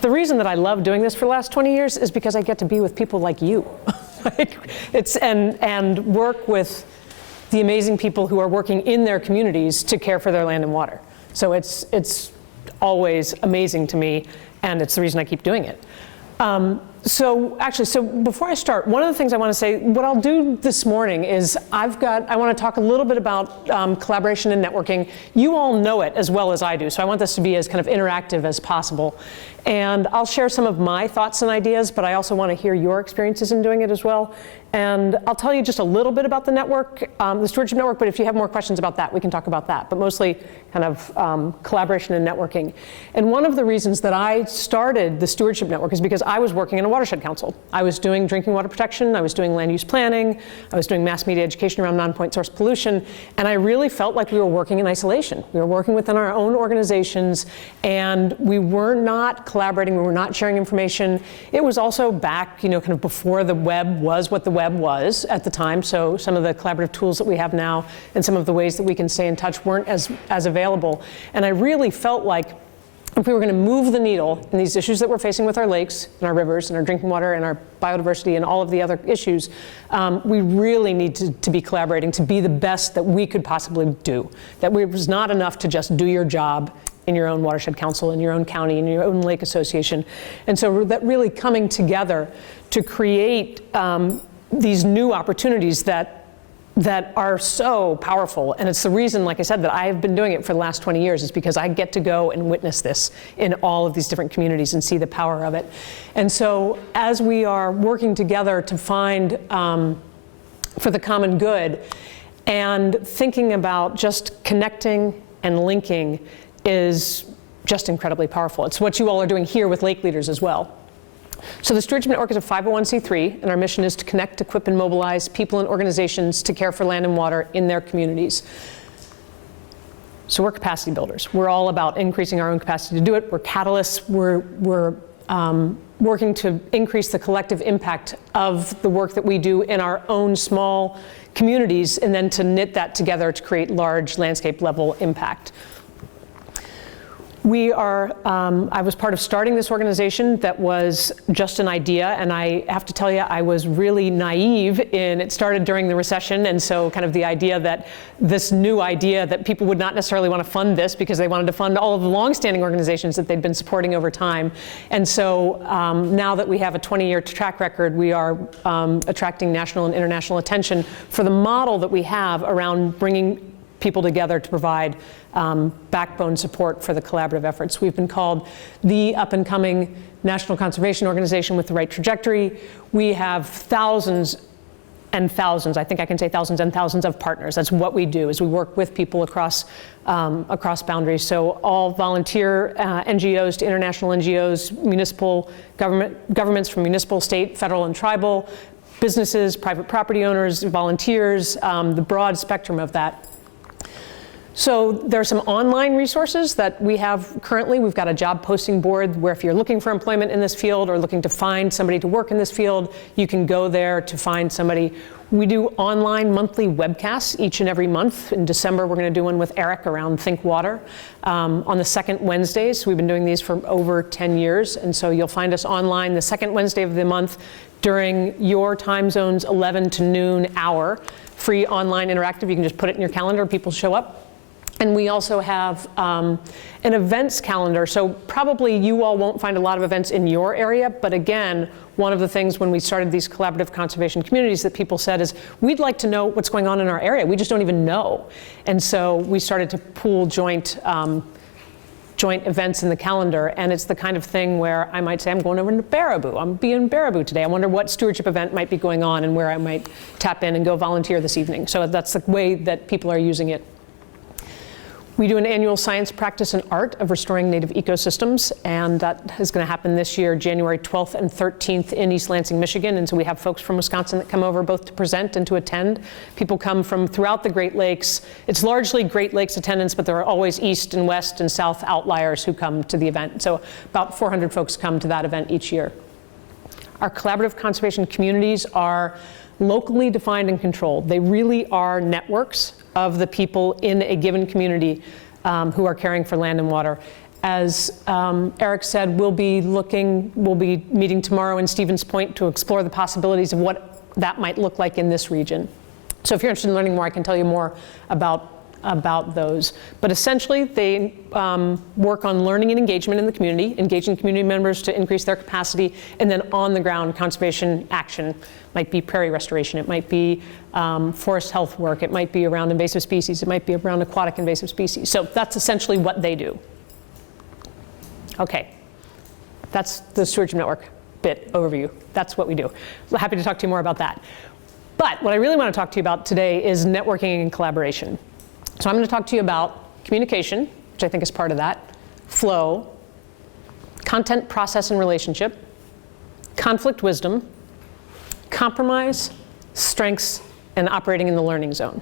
the reason that I love doing this for the last 20 years is because I get to be with people like you. and work with the amazing people who are working in their communities to care for their land and water. So it's always amazing to me, and it's the reason I keep doing it. So before I start, one of the things I want to say, what I'll do this morning is I want to talk a little bit about collaboration and networking. You all know it as well as I do, so I want this to be as kind of interactive as possible. And I'll share some of my thoughts and ideas, but I also want to hear your experiences in doing it as well. And I'll tell you just a little bit about the network, the Stewardship Network, but if you have more questions about that, we can talk about that. But mostly kind of collaboration and networking. And one of the reasons that I started the Stewardship Network is because I was working in a watershed council. I was doing drinking water protection, I was doing land use planning, I was doing mass media education around non-point source pollution, and I really felt like we were working in isolation. We were working within our own organizations, and we were not collaborating, we were not sharing information. It was also back, kind of before the web was what the web was at the time, so some of the collaborative tools that we have now and some of the ways that we can stay in touch weren't as available. And I really felt like if we were going to move the needle in these issues that we're facing with our lakes and our rivers and our drinking water and our biodiversity and all of the other issues, we really need to be collaborating to be the best that we could possibly do. That it was not enough to just do your job in your own watershed council, in your own county, in your own lake association. And so that really coming together to create these new opportunities that are so powerful. And it's the reason, like I said, that I've been doing it for the last 20 years is because I get to go and witness this in all of these different communities and see the power of it. And so as we are working together to find for the common good and thinking about just connecting and linking is just incredibly powerful. It's what you all are doing here with lake leaders as well. So the Stewardship Network is a 501c3, and our mission is to connect, equip, and mobilize people and organizations to care for land and water in their communities. So we're capacity builders. We're all about increasing our own capacity to do it. We're catalysts. We're working to increase the collective impact of the work that we do in our own small communities, and then to knit that together to create large landscape level impact. I was part of starting this organization that was just an idea, and I have to tell you, I was really naive it started during the recession, and so kind of the idea that this new idea that people would not necessarily want to fund this because they wanted to fund all of the longstanding organizations that they'd been supporting over time. And so now that we have a 20-year track record, we are attracting national and international attention for the model that we have around bringing people together to provide backbone support for the collaborative efforts. We've been called the up-and-coming national conservation organization with the right trajectory. We have thousands and thousands, I think I can say thousands and thousands of partners. That's what we do, is we work with people across boundaries. So all volunteer NGOs to international NGOs, municipal governments from municipal, state, federal, and tribal, businesses, private property owners, volunteers, the broad spectrum of that. So there are some online resources that we have currently. We've got a job posting board where if you're looking for employment in this field or looking to find somebody to work in this field, you can go there to find somebody. We do online monthly webcasts each and every month. In December, we're going to do one with Eric around Think Water on the second Wednesdays. We've been doing these for over 10 years, and so you'll find us online the second Wednesday of the month during your time zone's 11 to noon hour. Free online interactive. You can just put it in your calendar. People show up. And we also have an events calendar. So probably you all won't find a lot of events in your area, but again, one of the things when we started these collaborative conservation communities that people said is, we'd like to know what's going on in our area. We just don't even know. And so we started to pool joint events in the calendar, and it's the kind of thing where I might say, I'm going over to Baraboo. I'm being in Baraboo today. I wonder what stewardship event might be going on and where I might tap in and go volunteer this evening. So that's the way that people are using it. We do an annual science, practice, and art of restoring native ecosystems, and that is going to happen this year, January 12th and 13th in East Lansing, Michigan. And so we have folks from Wisconsin that come over both to present and to attend. People come from throughout the Great Lakes. It's largely Great Lakes attendance, but there are always East and West and South outliers who come to the event. So about 400 folks come to that event each year. Our collaborative conservation communities are locally defined and controlled. They really are networks of the people in a given community who are caring for land and water. As Eric said, we'll be meeting tomorrow in Stevens Point to explore the possibilities of what that might look like in this region. So if you're interested in learning more, I can tell you more about those. But essentially, they work on learning and engagement in the community, engaging community members to increase their capacity, and then on-the-ground conservation action. It might be prairie restoration, it might be forest health work, it might be around invasive species, it might be around aquatic invasive species. So that's essentially what they do. Okay, that's the Stewardship Network bit overview. That's what we do. Happy to talk to you more about that. But what I really want to talk to you about today is networking and collaboration. So I'm going to talk to you about communication, which I think is part of that, flow, content, process, and relationship, conflict wisdom, compromise, strengths, and operating in the learning zone.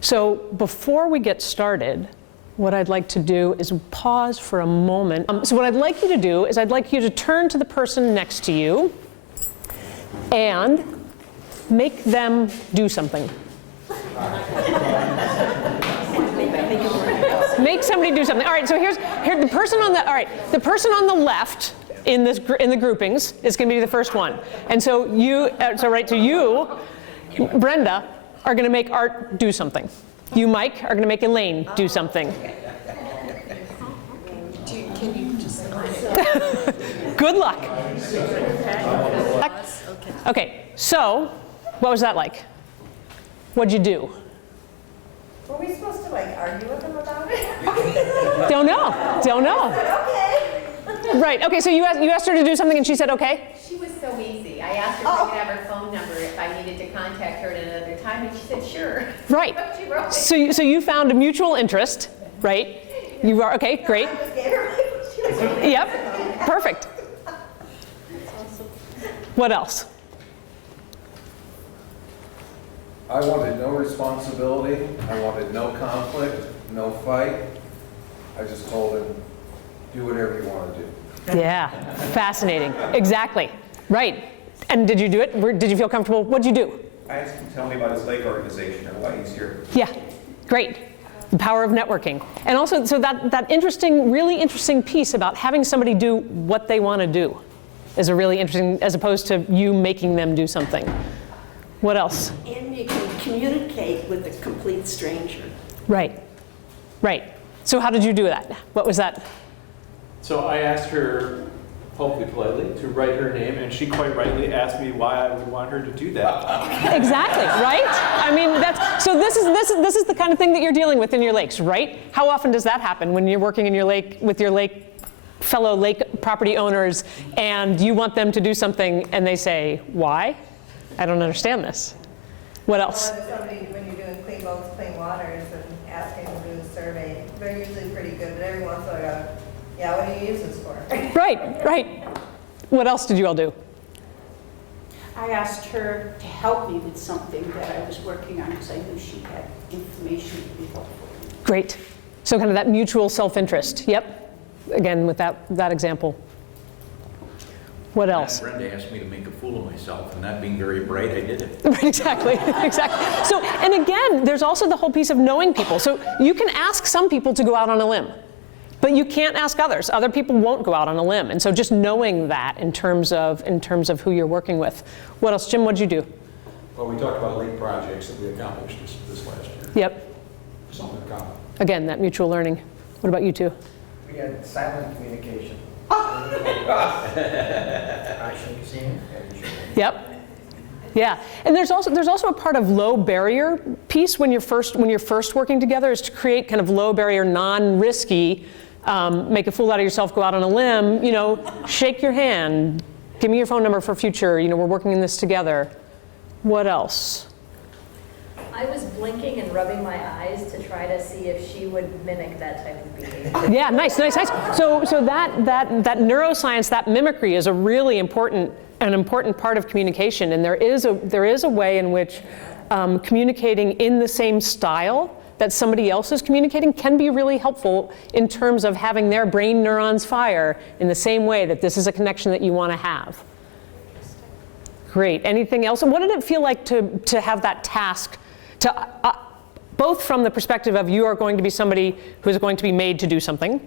So before we get started, what I'd like to do is pause for a moment. So what I'd like you to do is I'd like you to turn to the person next to you and make them do something. Make somebody do something. All right, so here's the person on the person on the left in the groupings is going to be the first one. And so you, Brenda, are going to make Art do something. You, Mike, are going to make Elaine do something. Can you just Good luck. Okay, so what was that like? What'd you do? Were we supposed to argue with them about it? Don't know. Okay. Right, okay, so you asked her to do something and she said okay? She was so easy. I asked her if I could have her phone number if I needed to contact her at another time, and she said sure. Right. She wrote it. So you found a mutual interest, right? You are, okay, great. Yep, perfect. What else? I wanted no responsibility, I wanted no conflict, no fight. I just told him, do whatever you want to do. Yeah, fascinating. Exactly, right. And did you do it? Did you feel comfortable? What'd you do? I asked him to tell me about his lake organization and why he's here. Yeah, great. The power of networking. And also, so that really interesting piece about having somebody do what they want to do is a really interesting, as opposed to you making them do something. What else? And you can communicate with a complete stranger. Right, right. So how did you do that? What was that? So I asked her, hopefully politely, to write her name, and she quite rightly asked me why I would want her to do that. Exactly, right? I mean, this is the kind of thing that you're dealing with in your lakes, right? How often does that happen when you're working in your lake with your fellow lake property owners and you want them to do something and they say, why? I don't understand this. What else? Or somebody, when you're doing clean boats, clean waters, and asking them to do a survey, they're usually pretty good, but every once in a while, go, yeah, what do you use this for? Right. What else did you all do? I asked her to help me with something that I was working on because I knew she had information to be helpful. Great. So kind of that mutual self-interest. Yep. Again, with that example. What else? Brenda asked me to make a fool of myself, and not being very bright, I did it. Right, exactly. So, and again, there's also the whole piece of knowing people. So you can ask some people to go out on a limb, but you can't ask others. Other people won't go out on a limb. And so just knowing that in terms of who you're working with. What else? Jim, what'd you do? Well, we talked about lake projects that we accomplished this last year. Yep. Something in common. Again, that mutual learning. What about you two? We had silent communication. Yep. Yeah, and there's also a part of low barrier piece when you're first working together is to create kind of low barrier, non-risky, make a fool out of yourself, go out on a limb, shake your hand, give me your phone number for future, we're working in this together. What else? I was blinking and rubbing my eyes to try to see if she would mimic that type of behavior. Yeah, nice. So that neuroscience, that mimicry is a really important part of communication, and there is a way in which communicating in the same style that somebody else is communicating can be really helpful in terms of having their brain neurons fire in the same way that this is a connection that you want to have. Great. Anything else? And what did it feel like to have that task? Both from the perspective of you are going to be somebody who is going to be made to do something,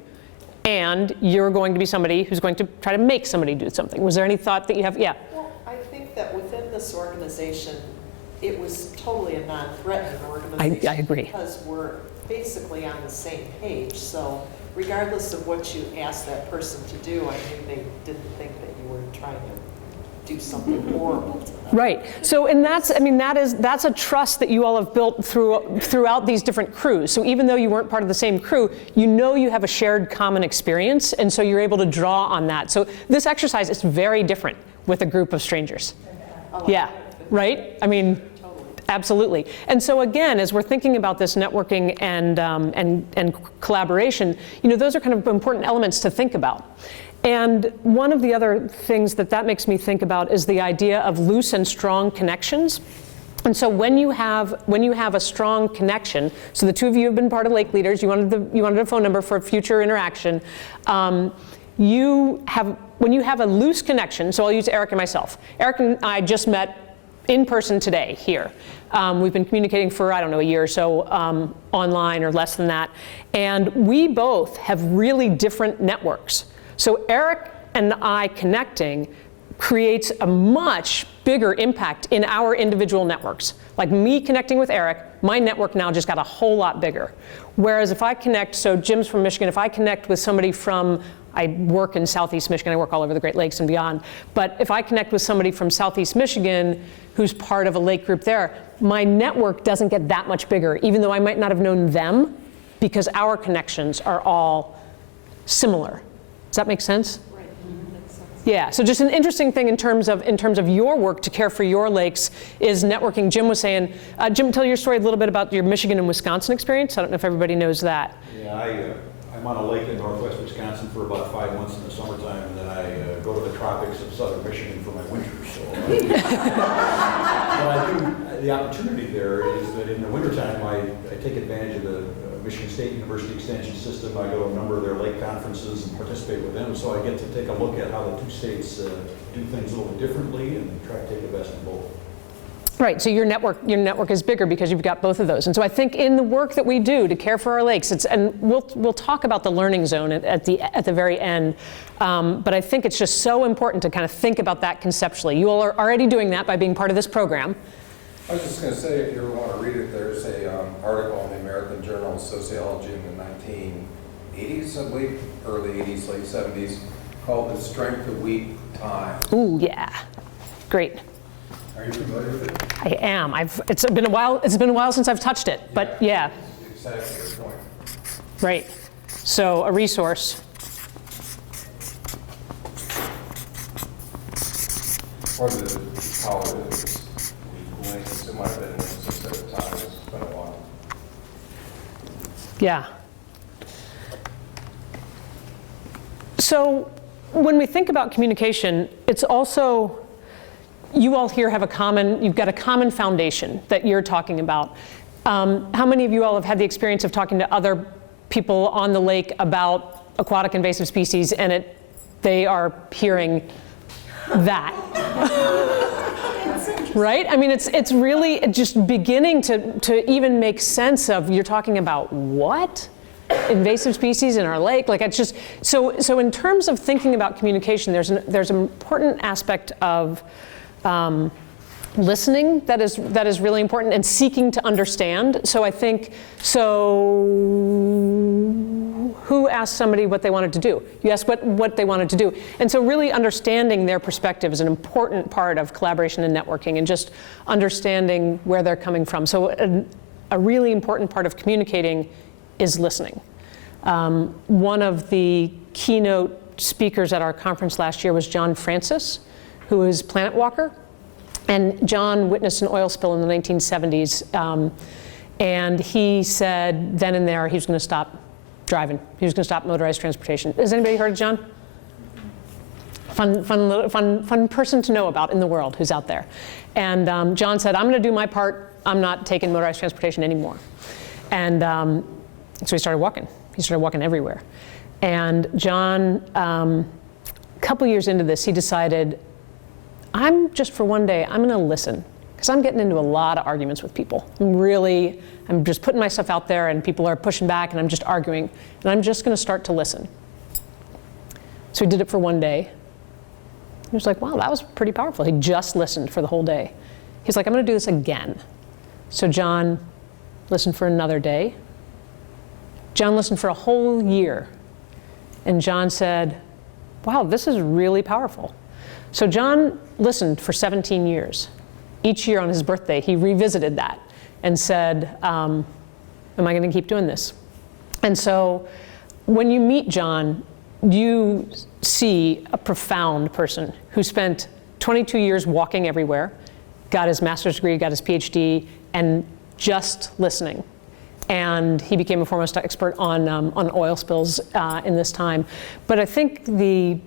and you're going to be somebody who's going to try to make somebody do something. Was there any thought that you have? Yeah. Well, I think that within this organization, it was totally a non-threatening organization. I agree. Because we're basically on the same page. So regardless of what you asked that person to do, I knew they didn't think that you were trying to do something horrible to them. Right. So, and that's, I mean, that's a trust that you all have built throughout these different crews. So even though you weren't part of the same crew, you know you have a shared common experience, and so you're able to draw on that. So this exercise is very different with a group of strangers. Yeah. Right? I mean, absolutely. And so again, as we're thinking about this networking and collaboration, you know, those are kind of important elements to think about. And one of the other things that makes me think about is the idea of loose and strong connections. And so when you have a strong connection, so the two of you have been part of Lake Leaders, you wanted a phone number for a future interaction. When you have a loose connection, so I'll use Eric and myself. Eric and I just met in person today here. We've been communicating for, I don't know, a year or so online or less than that. And we both have really different networks. So Eric and I connecting creates a much bigger impact in our individual networks. Like me connecting with Eric, my network now just got a whole lot bigger. Whereas if I connect, so Jim's from Michigan, if I connect with somebody from, I work in Southeast Michigan, I work all over the Great Lakes and beyond, but if I connect with somebody from Southeast Michigan who's part of a lake group there, my network doesn't get that much bigger, even though I might not have known them, because our connections are all similar. Does that make sense? Right. Makes sense. Yeah, so just an interesting thing in terms of your work to care for your lakes is networking. Jim was saying, Jim, tell your story a little bit about your Michigan and Wisconsin experience. I don't know if everybody knows that. Yeah, I'm on a lake in northwest Wisconsin for about 5 months in the summertime, and then I go to the tropics of southern Michigan for my winter. So, but I do, the opportunity there is that in the wintertime, I take advantage of the Michigan State University Extension System. I go to a number of their lake conferences and participate with them, so I get to take a look at how the two states do things a little bit differently and try to take the best of both. Right, so your network is bigger because you've got both of those. And so I think in the work that we do to care for our lakes, and we'll talk about the learning zone at the very end, but I think it's just so important to kind of think about that conceptually. You all are already doing that by being part of this program. I was just going to say, if you ever want to read it, there's a article in the American Journal of Sociology in the 1980s, I believe, early 80s, late 70s, called The Strength of Weak Times. Ooh, yeah, great. Are you familiar with it? I am. It's been a while since I've touched it, but yeah. Exactly your point. Right. So a resource. Or the call it links, it might have been links instead of times, it's been a while. Yeah. So when we think about communication, it's also, you all here have you've got a common foundation that you're talking about. How many of you all have had the experience of talking to other people on the lake about aquatic invasive species, and they are hearing that? Right? I mean, it's really just beginning to even make sense of, you're talking about what? Invasive species in our lake? Like, it's just, so in terms of thinking about communication, there's an important aspect of listening that is really important, and seeking to understand. So I think, who asked somebody what they wanted to do? You asked what they wanted to do. And so really understanding their perspective is an important part of collaboration and networking, and just understanding where they're coming from. So a really important part of communicating is listening. One of the keynote speakers at our conference last year was John Francis, who is Planet Walker. And John witnessed an oil spill in the 1970s. And he said then and there he was going to stop driving. He was going to stop motorized transportation. Has anybody heard of John? Fun person to know about in the world who's out there. And John said, I'm going to do my part. I'm not taking motorized transportation anymore. And so he started walking. He started walking everywhere. And John, a couple years into this, he decided, for one day, I'm going to listen, because I'm getting into a lot of arguments with people. I'm just putting myself out there, and people are pushing back, and I'm just arguing, and I'm just going to start to listen. So he did it for one day. He was like, wow, that was pretty powerful. He just listened for the whole day. He's like, I'm going to do this again. So John listened for another day. John listened for a whole year. And John said, wow, this is really powerful. So John listened for 17 years. Each year on his birthday, he revisited that and said, am I going to keep doing this? And so when you meet John, you see a profound person who spent 22 years walking everywhere, got his master's degree, got his PhD, and just listening. And he became a foremost expert on oil spills in this time. But I think the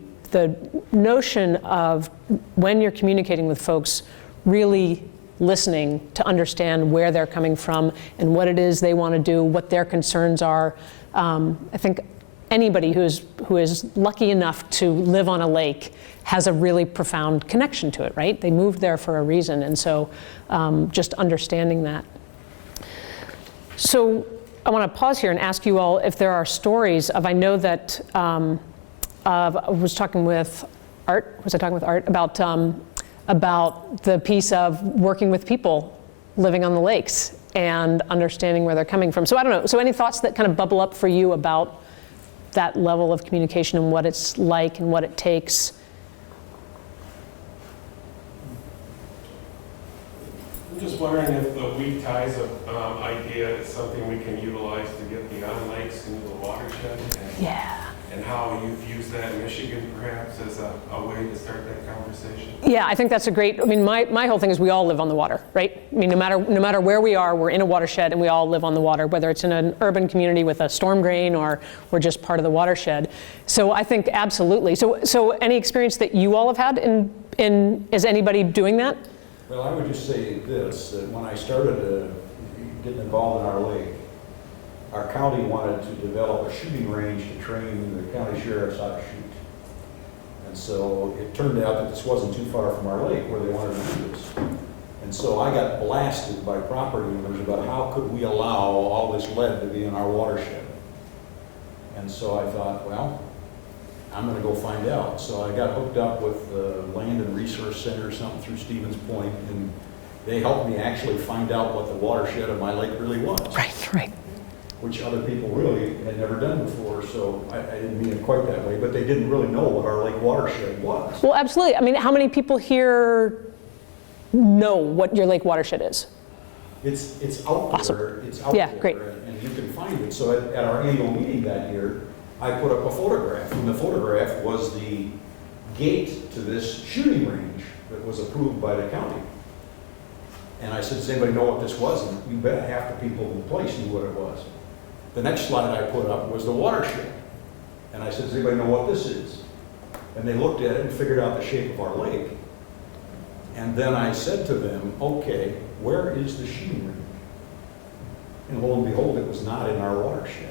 notion of when you're communicating with folks, really listening to understand where they're coming from and what it is they want to do, what their concerns are. I think anybody who is lucky enough to live on a lake has a really profound connection to it, right? They moved there for a reason, and so just understanding that. So I want to pause here and ask you all if there are stories of, I know that I was talking with Art, about the piece of working with people living on the lakes and understanding where they're coming from. So I don't know, so any thoughts that kind of bubble up for you about that level of communication and what it's like and what it takes? I'm just wondering if the weak ties idea is something we can utilize to get beyond lakes into the watershed, and how you've used that in Michigan perhaps as a way to start that conversation. Yeah, I think that's a great, I mean, my whole thing is we all live on the water, right? I mean, no matter where we are, we're in a watershed and we all live on the water, whether it's in an urban community with a storm drain or we're just part of the watershed. So I think absolutely. So any experience that you all have had is anybody doing that? Well, I would just say this, that when I started getting involved in our lake, our county wanted to develop a shooting range to train the county sheriffs how to shoot. And so it turned out that this wasn't too far from our lake where they wanted to do this. And so I got blasted by property owners about how could we allow all this lead to be in our watershed. And so I thought, well, I'm going to go find out. So I got hooked up with the Land and Resource Center or something through Stevens Point, and they helped me actually find out what the watershed of my lake really was. Right. Which other people really had never done before, so I didn't mean it quite that way, but they didn't really know what our lake watershed was. Well, absolutely. I mean, how many people here know what your lake watershed is? It's out Awesome. there. It's out there, great. and you can find it. So at our annual meeting that year, I put up a photograph, and the photograph was the gate to this shooting range that was approved by the county. And I said, does anybody know what this was? And you bet half the people in the place knew what it was. The next slide I put up was the watershed. And I said, does anybody know what this is? And they looked at it and figured out the shape of our lake. And then I said to them, okay, where is the shooting range? And lo and behold, it was not in our watershed.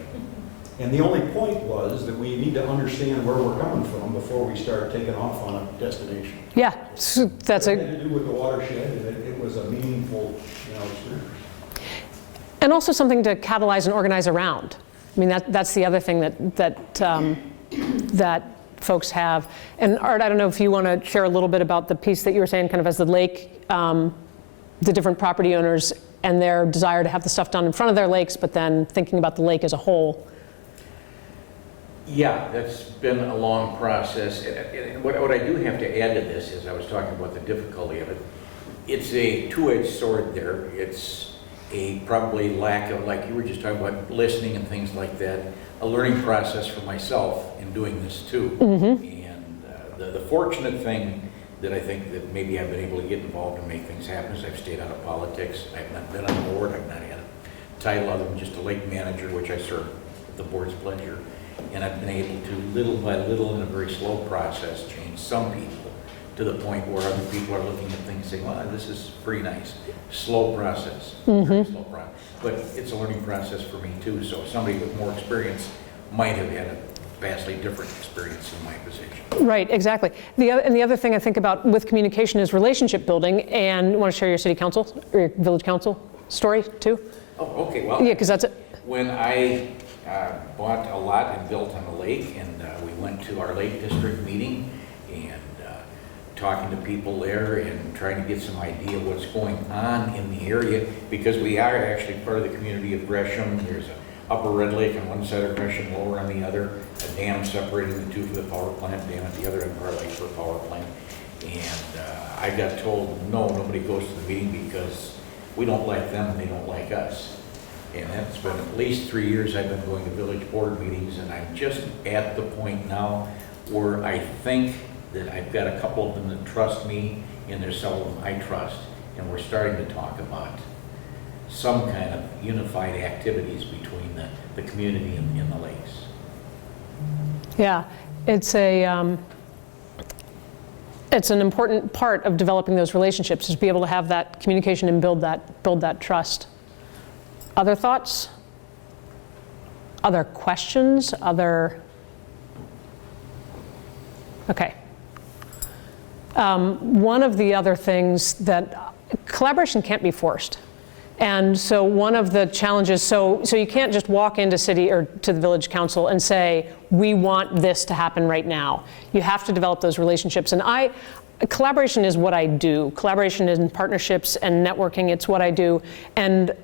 And the only point was that we need to understand where we're coming from before we start taking off on a destination. Yeah, so that's it had to do with the watershed, and it was a meaningful, experience. And also something to catalyze and organize around. I mean, that's the other thing that folks have. And Art, I don't know if you want to share a little bit about the piece that you were saying, kind of as the lake, the different property owners and their desire to have the stuff done in front of their lakes, but then thinking about the lake as a whole. Yeah, that's been a long process. And what I do have to add to this is, I was talking about the difficulty of it. It's a two-edged sword there. It's a probably lack of, like you were just talking about, listening and things like that, a learning process for myself in doing this too. Mm-hmm. And the fortunate thing that I think that maybe I've been able to get involved and make things happen is I've stayed out of politics. I've not been on the board. I've not had a title other than just a lake manager, which I serve at the board's pleasure. And I've been able to, little by little, in a very slow process, change some people to the point where other people are looking at things saying, well, this is pretty nice. Slow process, very slow process. But it's a learning process for me too, so somebody with more experience might have had a vastly different experience in my position. Right, exactly. And the other thing I think about with communication is relationship building, and you want to share your city council or your village council story too? Oh, okay, well. Yeah, because that's it. When I bought a lot and built on the lake, and we went to our Lake District meeting, and talking to people there and trying to get some idea what's going on in the area, because we are actually part of the community of Gresham. There's an upper Red Lake on one side of Gresham, lower on the other, a dam separating the two for the power plant, dam at the other end of our lake for a power plant. And I got told, no, nobody goes to the meeting because we don't like them and they don't like us. And that's been at least 3 years I've been going to village board meetings, and I'm just at the point now where I think that I've got a couple of them that trust me, and there's some of them I trust, and we're starting to talk about some kind of unified activities between the community and the lakes. Yeah, it's an important part of developing those relationships, is to be able to have that communication and build that trust. Other thoughts? Other questions? Okay. One of the other things that collaboration can't be forced. And so one of the challenges, so you can't just walk into city or to the village council and say, we want this to happen right now. You have to develop those relationships. And collaboration is what I do. Collaboration and partnerships and networking, it's what I do. And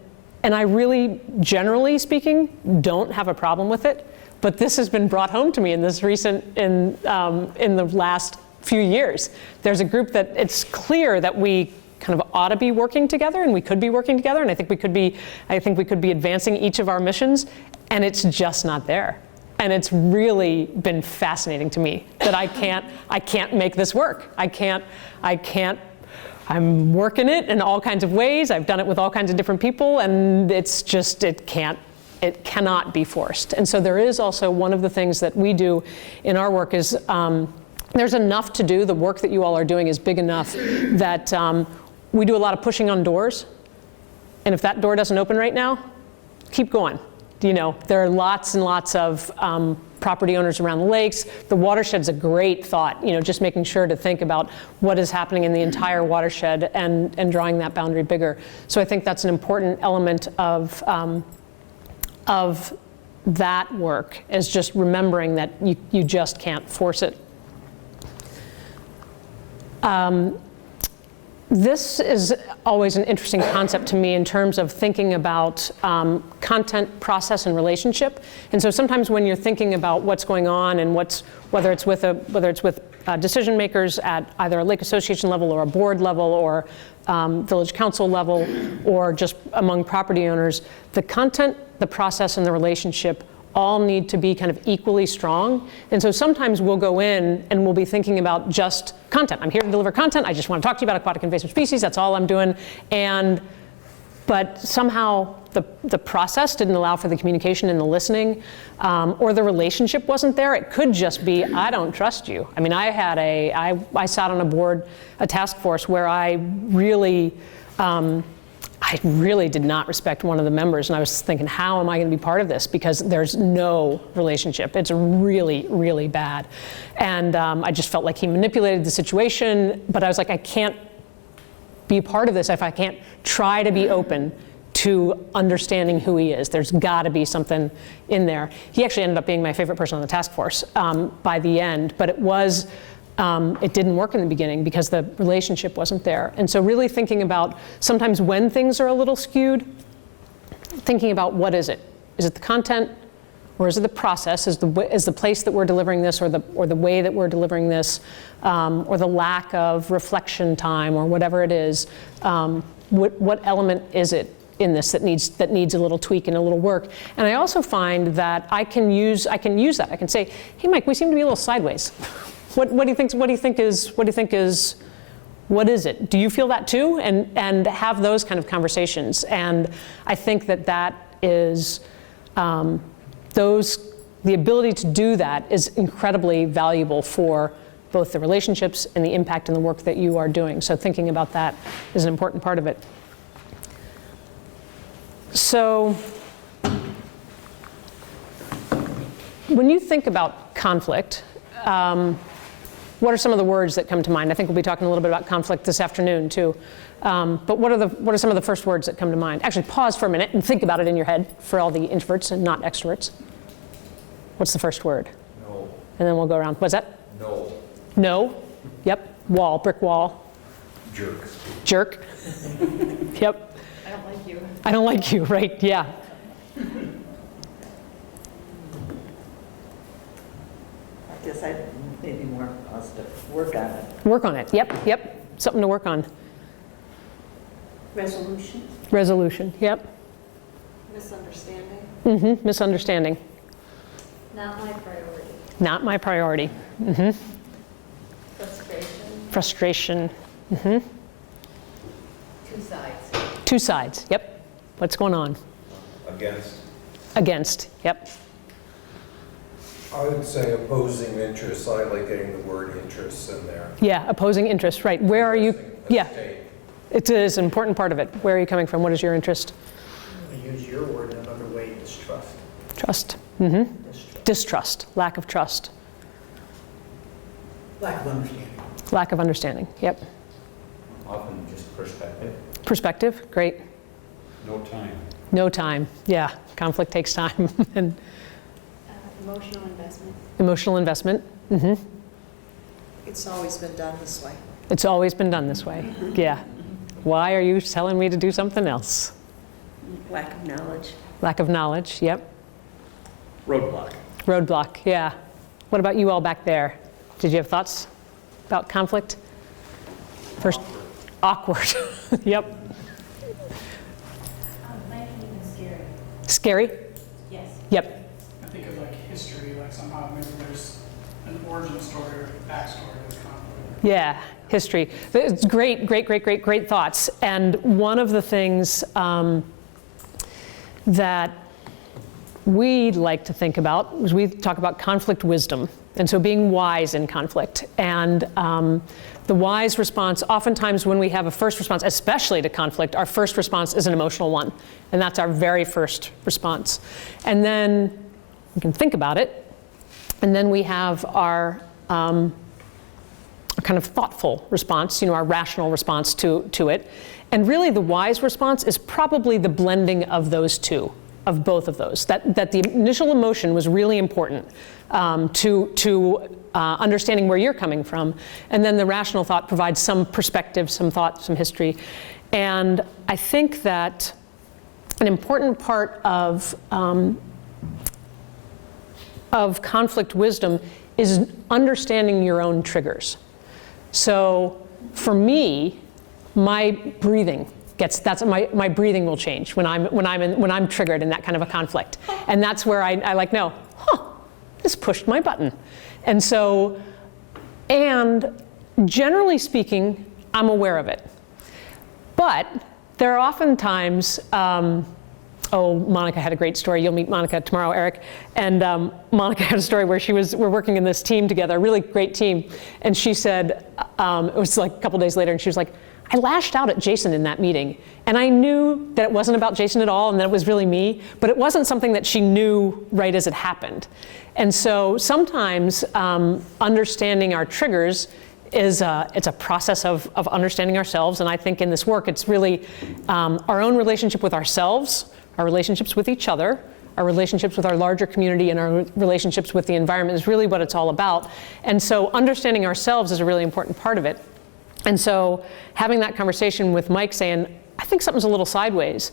I really, generally speaking, don't have a problem with it. But this has been brought home to me in this in the last few years. There's a group that it's clear that we kind of ought to be working together, and we could be working together, and I think we could be advancing each of our missions, and it's just not there. And it's really been fascinating to me that I can't make this work. I'm working it in all kinds of ways. I've done it with all kinds of different people, and it's just, it cannot be forced. And so there is also one of the things that we do in our work is there's enough to do. The work that you all are doing is big enough that we do a lot of pushing on doors. And if that door doesn't open right now, keep going. You know, there are lots and lots of property owners around the lakes. The watershed's a great thought, you know, just making sure to think about what is happening in the entire watershed and drawing that boundary bigger. So I think that's an important element of that work, is just remembering that you just can't force it. This is always an interesting concept to me in terms of thinking about content, process, and relationship. And so sometimes when you're thinking about what's going on and whether it's with decision makers at either a lake association level or a board level or village council level or just among property owners, the content, the process, and the relationship all need to be kind of equally strong. And so sometimes we'll go in and we'll be thinking about just content. I'm here to deliver content. I just want to talk to you about aquatic invasive species. That's all I'm doing. But somehow the process didn't allow for the communication and the listening, or the relationship wasn't there. It could just be, I don't trust you. I mean, I sat on a board, a task force where I really did not respect one of the members, and I was thinking, how am I going to be part of this? Because there's no relationship. It's really, really bad. And I just felt like he manipulated the situation, but I was like, I can't be part of this if I can't try to be open to understanding who he is. There's got to be something in there. He actually ended up being my favorite person on the task force by the end, but it didn't work in the beginning because the relationship wasn't there. And so really thinking about sometimes when things are a little skewed, thinking about what is it? Is it the content, or is it the process? Is the place that we're delivering this, or the way that we're delivering this, or the lack of reflection time, or whatever it is? What element is it in this that needs a little tweak and a little work? And I also find that I can use that. I can say, hey, Mike, we seem to be a little sideways. What do you think is, what is it? Do you feel that too? And have those kind of conversations. And I think that is, the ability to do that is incredibly valuable for both the relationships and the impact in the work that you are doing. So thinking about that is an important part of it. So when you think about conflict, what are some of the words that come to mind? I think we'll be talking a little bit about conflict this afternoon too. But what are some of the first words that come to mind? Actually, pause for a minute and think about it in your head for all the introverts and not extroverts. What's the first word? No. And then we'll go around. What's that? No. No. Yep. Wall, brick wall. Jerk. Jerk. Yep. I don't like you. I don't like you, right? Yeah. I guess I maybe more positive. Work on it. Work on it. Yep, yep. Something to work on. Resolution. Resolution. Yep. Misunderstanding? Misunderstanding. Not my priority. Not my priority. Frustration. Frustration. Two sides. Two sides. Yep. What's going on? Against. Against. Yep. I would say opposing interests. I like getting the word interests in there. Yeah, opposing interests. Right. Where are you? Yeah. Estate. It is an important part of it. Where are you coming from? What is your interest? I use your word in another way, distrust. Trust. Distrust. Distrust. Lack of trust. Lack of understanding. Lack of understanding. Yep. Often just perspective. Perspective. Great. No time. No time. Yeah. Conflict takes time. And Emotional investment. emotional investment. It's always been done this way. It's always been done this way. Yeah. Why are you telling me to do something else? Lack of knowledge. Lack of knowledge. Yep. Roadblock. Roadblock. Yeah. What about you all back there? Did you have thoughts about conflict? First, awkward. Yep. Might be even scary. Scary? Yes. Yep. I think of like history, like somehow maybe there's an origin story or backstory to this conflict. Yeah, history. It's great thoughts. And one of the things that we like to think about is we talk about conflict wisdom. And so being wise in conflict. And the wise response, oftentimes when we have a first response, especially to conflict, our first response is an emotional one. And that's our very first response. And then we can think about it. And then we have our kind of thoughtful response, our rational response to it. And really the wise response is probably the blending of those two, of both of those. That the initial emotion was really important to understanding where you're coming from. And then the rational thought provides some perspective, some thought, some history. And I think that an important part of conflict wisdom is understanding your own triggers. So for me, my breathing my breathing will change when I'm triggered in that kind of a conflict. And that's where I like know, this pushed my button. And so, and generally speaking, I'm aware of it. But there are often times, Monica had a great story. You'll meet Monica tomorrow, Eric. And Monica had a story where we're working in this team together, a really great team. And she said, it was like a couple days later, and she was like, I lashed out at Jason in that meeting. And I knew that it wasn't about Jason at all and that it was really me, but it wasn't something that she knew right as it happened. And so sometimes understanding our triggers it's a process of understanding ourselves. And I think in this work, it's really our own relationship with ourselves, our relationships with each other, our relationships with our larger community, and our relationships with the environment is really what it's all about. And so understanding ourselves is a really important part of it. And so having that conversation with Mike saying, I think something's a little sideways,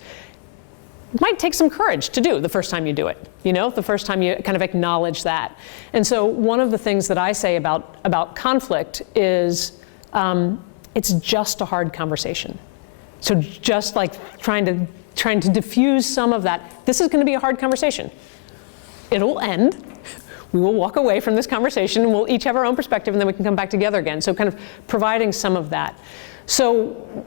might take some courage to do the first time you do it, the first time you kind of acknowledge that. And so one of the things that I say about conflict is it's just a hard conversation. So just like trying to diffuse some of that, this is going to be a hard conversation. It'll end. We will walk away from this conversation and we'll each have our own perspective and then we can come back together again. So kind of providing some of that. So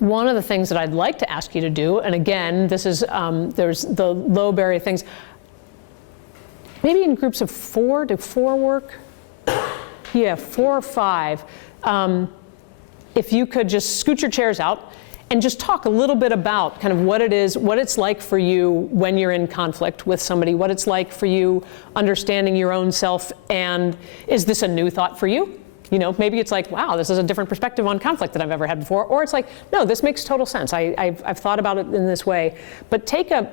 one of the things that I'd like to ask you to do, and again, this is, there's the low barrier things, maybe in groups of 4, do 4 work? Yeah, 4 or 5. If you could just scoot your chairs out and just talk a little bit about kind of what it is, what it's like for you when you're in conflict with somebody, what it's like for you understanding your own self, and is this a new thought for you? You know, maybe it's like, wow, this is a different perspective on conflict than I've ever had before. Or it's like, no, this makes total sense. I've thought about it in this way. But take a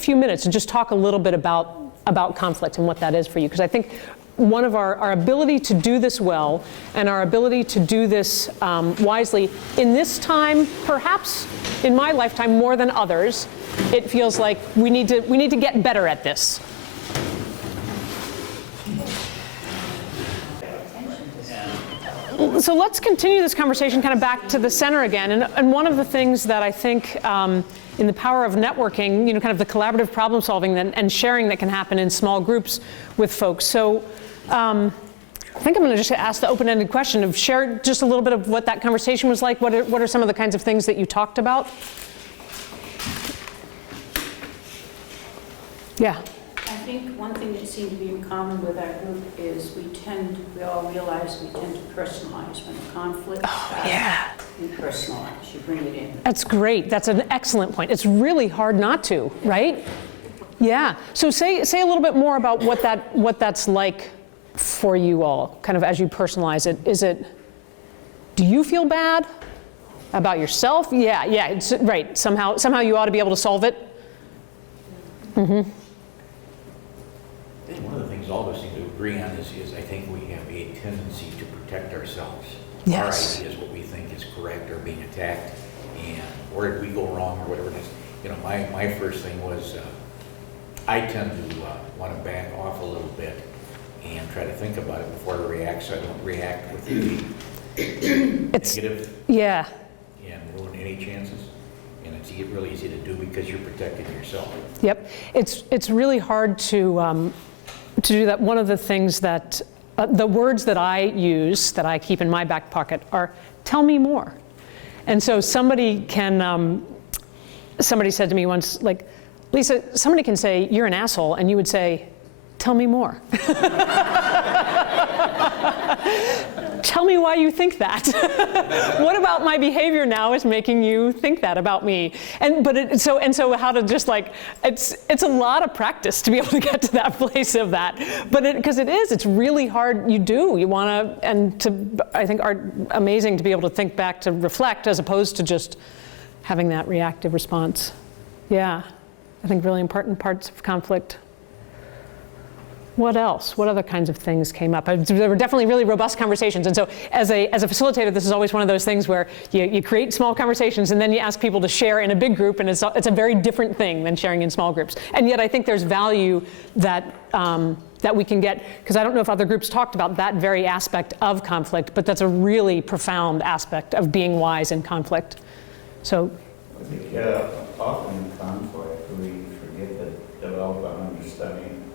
few minutes and just talk a little bit about conflict and what that is for you. Because I think one of our ability to do this well and our ability to do this wisely in this time, perhaps in my lifetime more than others, it feels like we need to get better at this. So let's continue this conversation kind of back to the center again. And one of the things that I think in the power of networking, you know, kind of the collaborative problem solving and sharing that can happen in small groups with folks. So I think I'm going to just ask the open-ended question of share just a little bit of what that conversation was like. What are some of the kinds of things that you talked about? Yeah. I think one thing that seemed to be in common with our group is we all realize we tend to personalize when the conflict starts. Yeah. You personalize, you bring it in. That's great. That's an excellent point. It's really hard not to, right? Yeah. So say a little bit more about what that's like for you all, kind of as you personalize it. Do you feel bad about yourself? Yeah. It's right. Somehow you ought to be able to solve it. Mm-hmm. One of the things all of us seem to agree on is I think we have a tendency to protect ourselves. Yes. Our ideas, what we think is correct, are being attacked, and where did we go wrong, or whatever it is. You know, my first thing was I tend to want to back off a little bit and try to think about it before I react, so I don't react with the negative. Yeah. And ruin any chances. And it's really easy to do because you're protecting yourself. Yep. It's really hard to do that. One of the things that the words that I use, that I keep in my back pocket, are "tell me more." And so somebody said to me once, like, Lisa, somebody can say you're an asshole, and you would say, "Tell me more." Tell me why you think that. What about my behavior now is making you think that about me? So how to just like, it's a lot of practice to be able to get to that place of that. But it's really hard. You want to, and I think are amazing to be able to think back, to reflect, as opposed to just having that reactive response. Yeah, I think really important parts of conflict. What else? What other kinds of things came up? There were definitely really robust conversations. And so as a facilitator, this is always one of those things where you create small conversations and then you ask people to share in a big group, and it's a very different thing than sharing in small groups. And yet I think there's value that we can get, because I don't know if other groups talked about that very aspect of conflict, but that's a really profound aspect of being wise in conflict. So. I think, often in conflict, we forget to develop an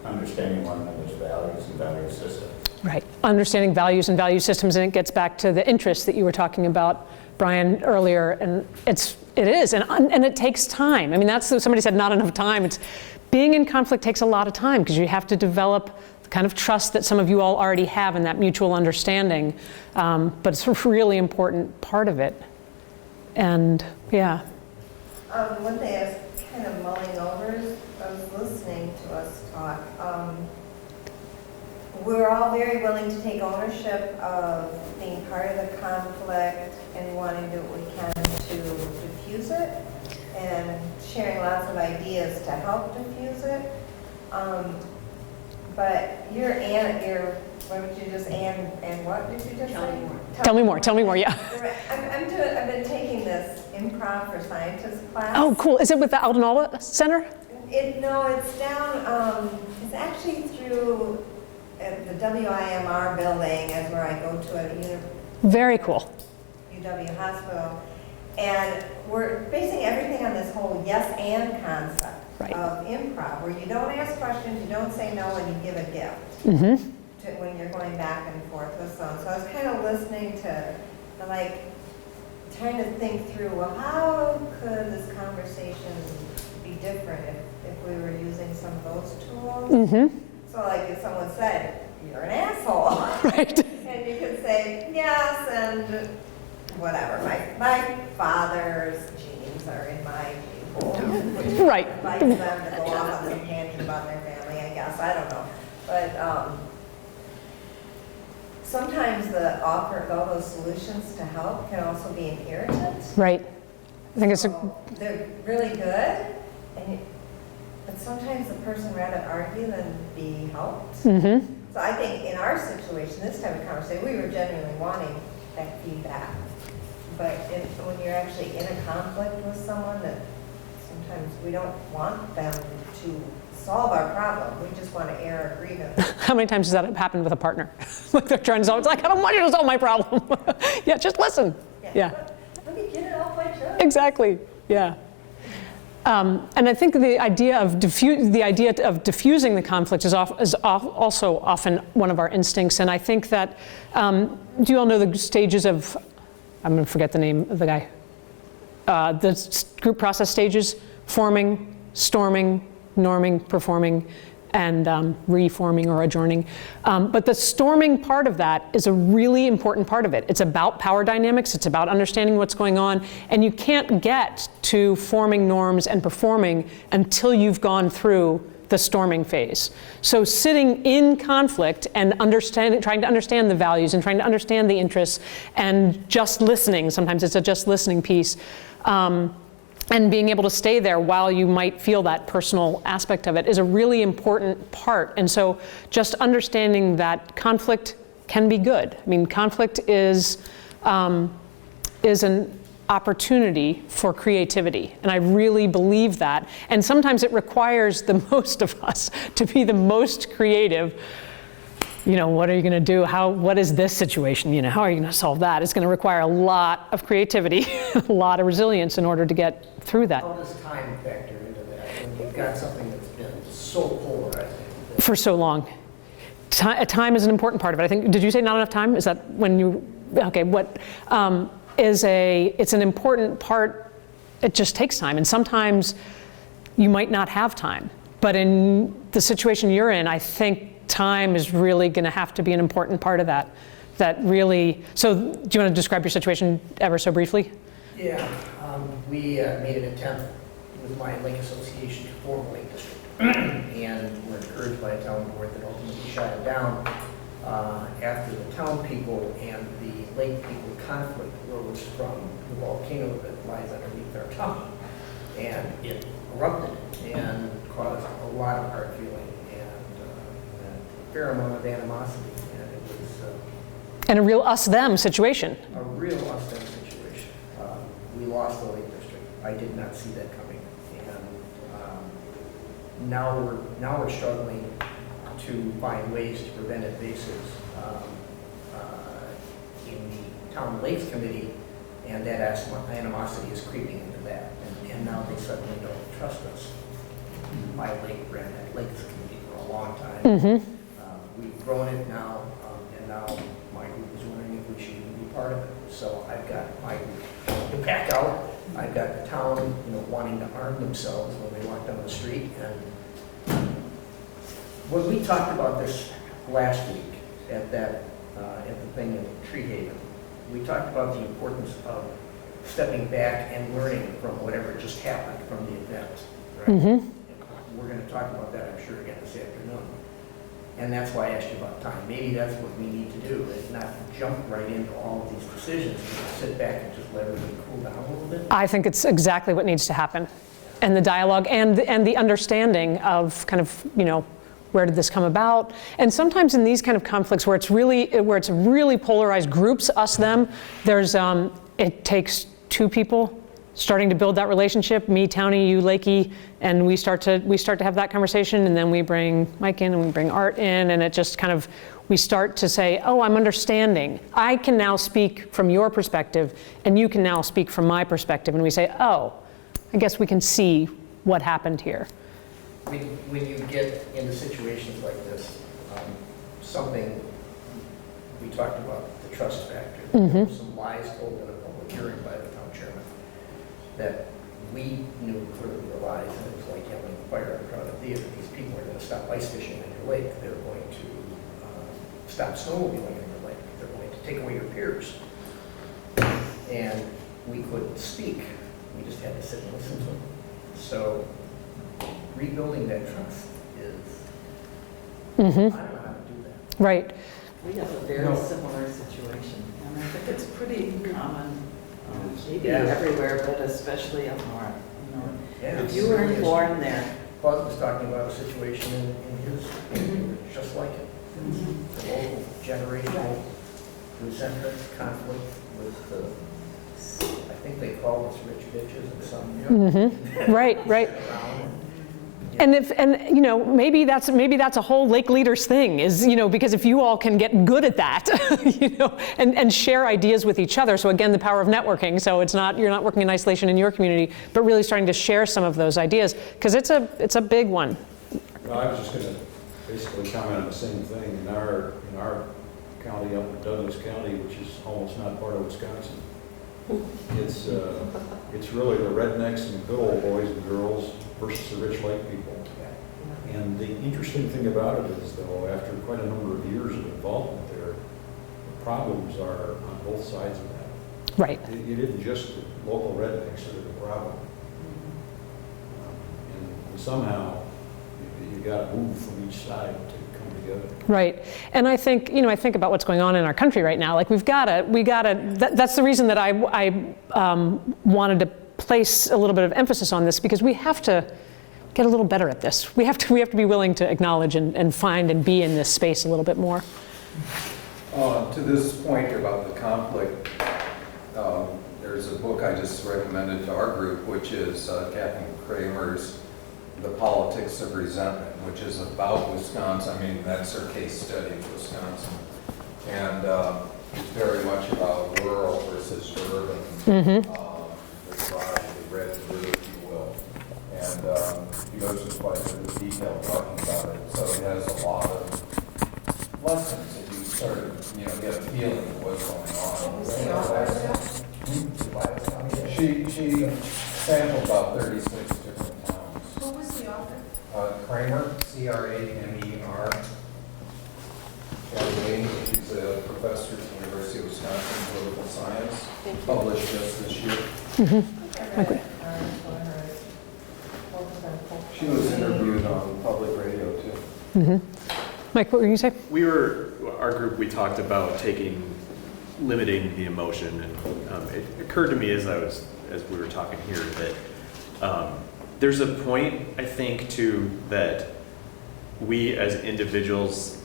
understanding one another's values and value systems. Right. Understanding values and value systems, and it gets back to the interest that you were talking about, Brian, earlier. And it is, and it takes time. I mean, somebody said not enough time. Being in conflict takes a lot of time because you have to develop the kind of trust that some of you all already have and that mutual understanding. But it's a really important part of it. And yeah. One thing I was kind of mulling over is I was listening to us talk. We're all very willing to take ownership of being part of the conflict and wanting to do what we can to diffuse it, and sharing lots of ideas to help diffuse it. But what did you just, and what did you just say? Tell me more, yeah. I've been taking this improv for scientists class. Oh, cool. Is it with the Aldo Leopold Center? No, it's down, it's actually through the WIMR building is where I go to at Very cool. UW Hospital. And we're basing everything on this whole yes and concept of improv, where you don't ask questions, you don't say no, and you give a gift. Mm-hmm. When you're going back and forth with someone. So I was kind of listening to, like, trying to think through, well, how could this conversation be different if we were using some of those tools? Mm-hmm. So like if someone said, you're an asshole. Right. And you could say, yes, and whatever, my father's genes are in my gene pool. Right. Invites them to go off on some tangent about their family, I guess, I don't know. But sometimes the offer of all those solutions to help can also be an irritant. Right. I think it's So they're really good, but sometimes the person rather argue than be helped. Mm-hmm. So I think in our situation, this type of conversation, we were genuinely wanting that feedback. But when you're actually in a conflict with someone, that sometimes we don't want them to solve our problem. We just want to air our grievance. How many times has that happened with a partner? Like they're trying to solve, it's like, I don't want you to solve my problem. Yeah, just listen. Yeah. Let me get it off my chest. Exactly, yeah. And I think the idea of diffusing the conflict is also often one of our instincts. And I think that, do you all know the stages of, I'm going to forget the name of the guy, the group process stages: forming, storming, norming, performing, and reforming or adjourning. But the storming part of that is a really important part of it. It's about power dynamics, it's about understanding what's going on, and you can't get to forming norms and performing until you've gone through the storming phase. So sitting in conflict and trying to understand the values and trying to understand the interests and just listening, sometimes it's a just listening piece, and being able to stay there while you might feel that personal aspect of it is a really important part. And so just understanding that conflict can be good. I mean, conflict is an opportunity for creativity. And I really believe that. And sometimes it requires the most of us to be the most creative. You know, what are you going to do? What is this situation? You know, how are you going to solve that? It's going to require a lot of creativity, a lot of resilience in order to get through that. How does time factor into that when you've got something that's been so polarizing? For so long. Time is an important part of it. I think, did you say not enough time? Is that when you, okay, it's an important part. It just takes time. And sometimes you might not have time. But in the situation you're in, I think time is really going to have to be an important part of that. That really, so do you want to describe your situation ever so briefly? Yeah, we made an attempt with my lake association to form a lake district. And were encouraged by a town board that ultimately shot it down after the town people and the lake people conflict rose from the volcano that lies underneath our town. And it erupted and caused a lot of hard feeling and a fair amount of animosity. And it was And a real us-them situation. a real us-them situation. We lost the lake district. I did not see that coming. And now we're struggling to find ways to prevent invasives in the town lakes committee, and that animosity is creeping into that. And now they suddenly don't trust us. My lake ran that lakes committee for a long time. Mm-hmm. We've grown it now, and now my group is wondering if we should even be part of it. So I've got my group to back out. I've got the town, wanting to arm themselves when they walk down the street. And when we talked about this last week at the thing in Tree Haven, we talked about the importance of stepping back and learning from whatever just happened from the event. Right? Mm-hmm. We're going to talk about that, I'm sure, again this afternoon. And that's why I asked you about time. Maybe that's what we need to do, is not jump right into all of these decisions, but sit back and just let everybody cool down a little bit. I think it's exactly what needs to happen. And the dialogue and the understanding of kind of, where did this come about? And sometimes in these kind of conflicts where it's really polarized groups, us, them, there's, it takes two people starting to build that relationship, me, Townie, you, Lakey, and we start to have that conversation, and then we bring Mike in and we bring Art in, and it just kind of, we start to say, oh, I'm understanding. I can now speak from your perspective, and you can now speak from my perspective, and we say, oh, I guess we can see what happened here. When you get into situations like this, something we talked about, the trust factor. Mm-hmm. There were some lies told in a public hearing by the town chairman that we knew clearly were lies, and it was like yelling fire in front of the theater. These people are going to stop ice fishing in your lake. They're going to stop snowmobiling in your lake. They're going to take away your piers. and we couldn't speak. We just had to sit and listen to them. So rebuilding that trust is, I don't know how to do that. Right. We have a very similar situation, and I think it's pretty common, maybe Yeah. everywhere, but especially up north. You know, Yeah, if you weren't serious. born there, Buzz was talking about a situation in his neighborhood, just like it. The local generational resentment, conflict with the, I think they call us rich bitches and some. Right, right. And you know, maybe that's a whole Lake Leaders thing, is, you know, because if you all can get good at that, you know, and share ideas with each other. So again, the power of networking. So you're not working in isolation in your community, but really starting to share some of those ideas, because it's a big one. Well, I was just going to basically comment on the same thing. In our county, up in Douglas County, which is almost not part of Wisconsin, it's really the rednecks and good old boys and girls versus the rich lake people. And the interesting thing about it is, though, after quite a number of years of involvement there, the problems are on both sides of that. Right. It isn't just the local rednecks that are the problem. And somehow, you got to move from each side to come together. Right. And I think about what's going on in our country right now. Like we gotta, that's the reason that I wanted to place a little bit of emphasis on this, because we have to get a little better at this. We have to be willing to acknowledge and find and be in this space a little bit more. To this point about the conflict, there's a book I just recommended to our group, which is Captain Kramer's The Politics of Resentment, which is about Wisconsin. I mean, that's her case study of Wisconsin. And it's very much about rural versus urban, the drive, the red blue, if you will. And he goes into quite a bit of detail talking about it. So it has a lot of lessons that you sort of, get a feeling of what's going on. She sampled about 36 different towns. who was the author? Kramer, C-R-A-M-E-R. Kathleen, she's a professor at the University of Wisconsin, political science, published just this year. Okay. She was interviewed on public radio too. Mike, what were you saying? Our group, we talked about limiting the emotion, and it occurred to me as we were talking here that there's a point, I think, too, that we as individuals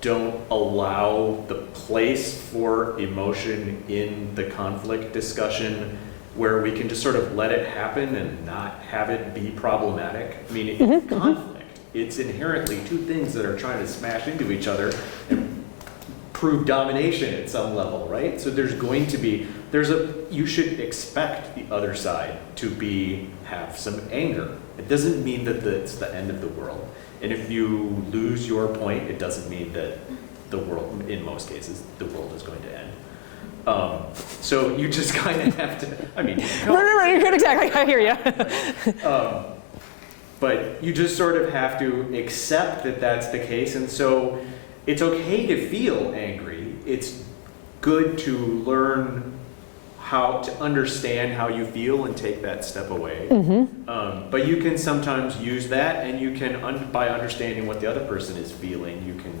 don't allow the place for emotion in the conflict discussion, where we can just sort of let it happen and not have it be problematic. I mean, it's conflict. It's inherently two things that are trying to smash into each other and prove domination at some level, right? So you should expect the other side to have some anger. It doesn't mean that it's the end of the world. And if you lose your point, it doesn't mean that the world, in most cases, the world is going to end. So you just kind of have to, Right, you're good, exactly, I hear you. But you just sort of have to accept that that's the case. And so it's okay to feel angry. It's good to learn how to understand how you feel and take that step away. But you can sometimes use that, and you can, by understanding what the other person is feeling, you can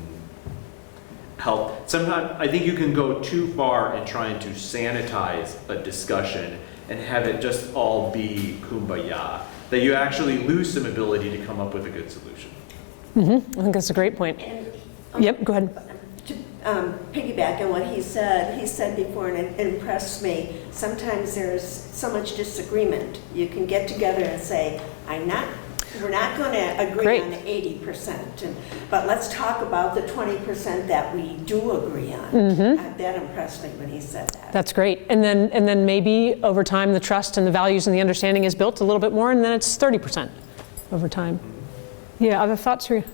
help. Sometimes I think you can go too far in trying to sanitize a discussion and have it just all be kumbaya, that you actually lose some ability to come up with a good solution. I think that's a great point. Yep, go ahead. To piggyback on what he said before, and it impressed me, sometimes there's so much disagreement. You can get together and say, we're not going to agree on 80%, but let's talk about the 20% that we do agree on. That impressed me when he said that. That's great. And then maybe over time the trust and the values and the understanding is built a little bit more, and then it's 30% over time. Yeah, other thoughts for you?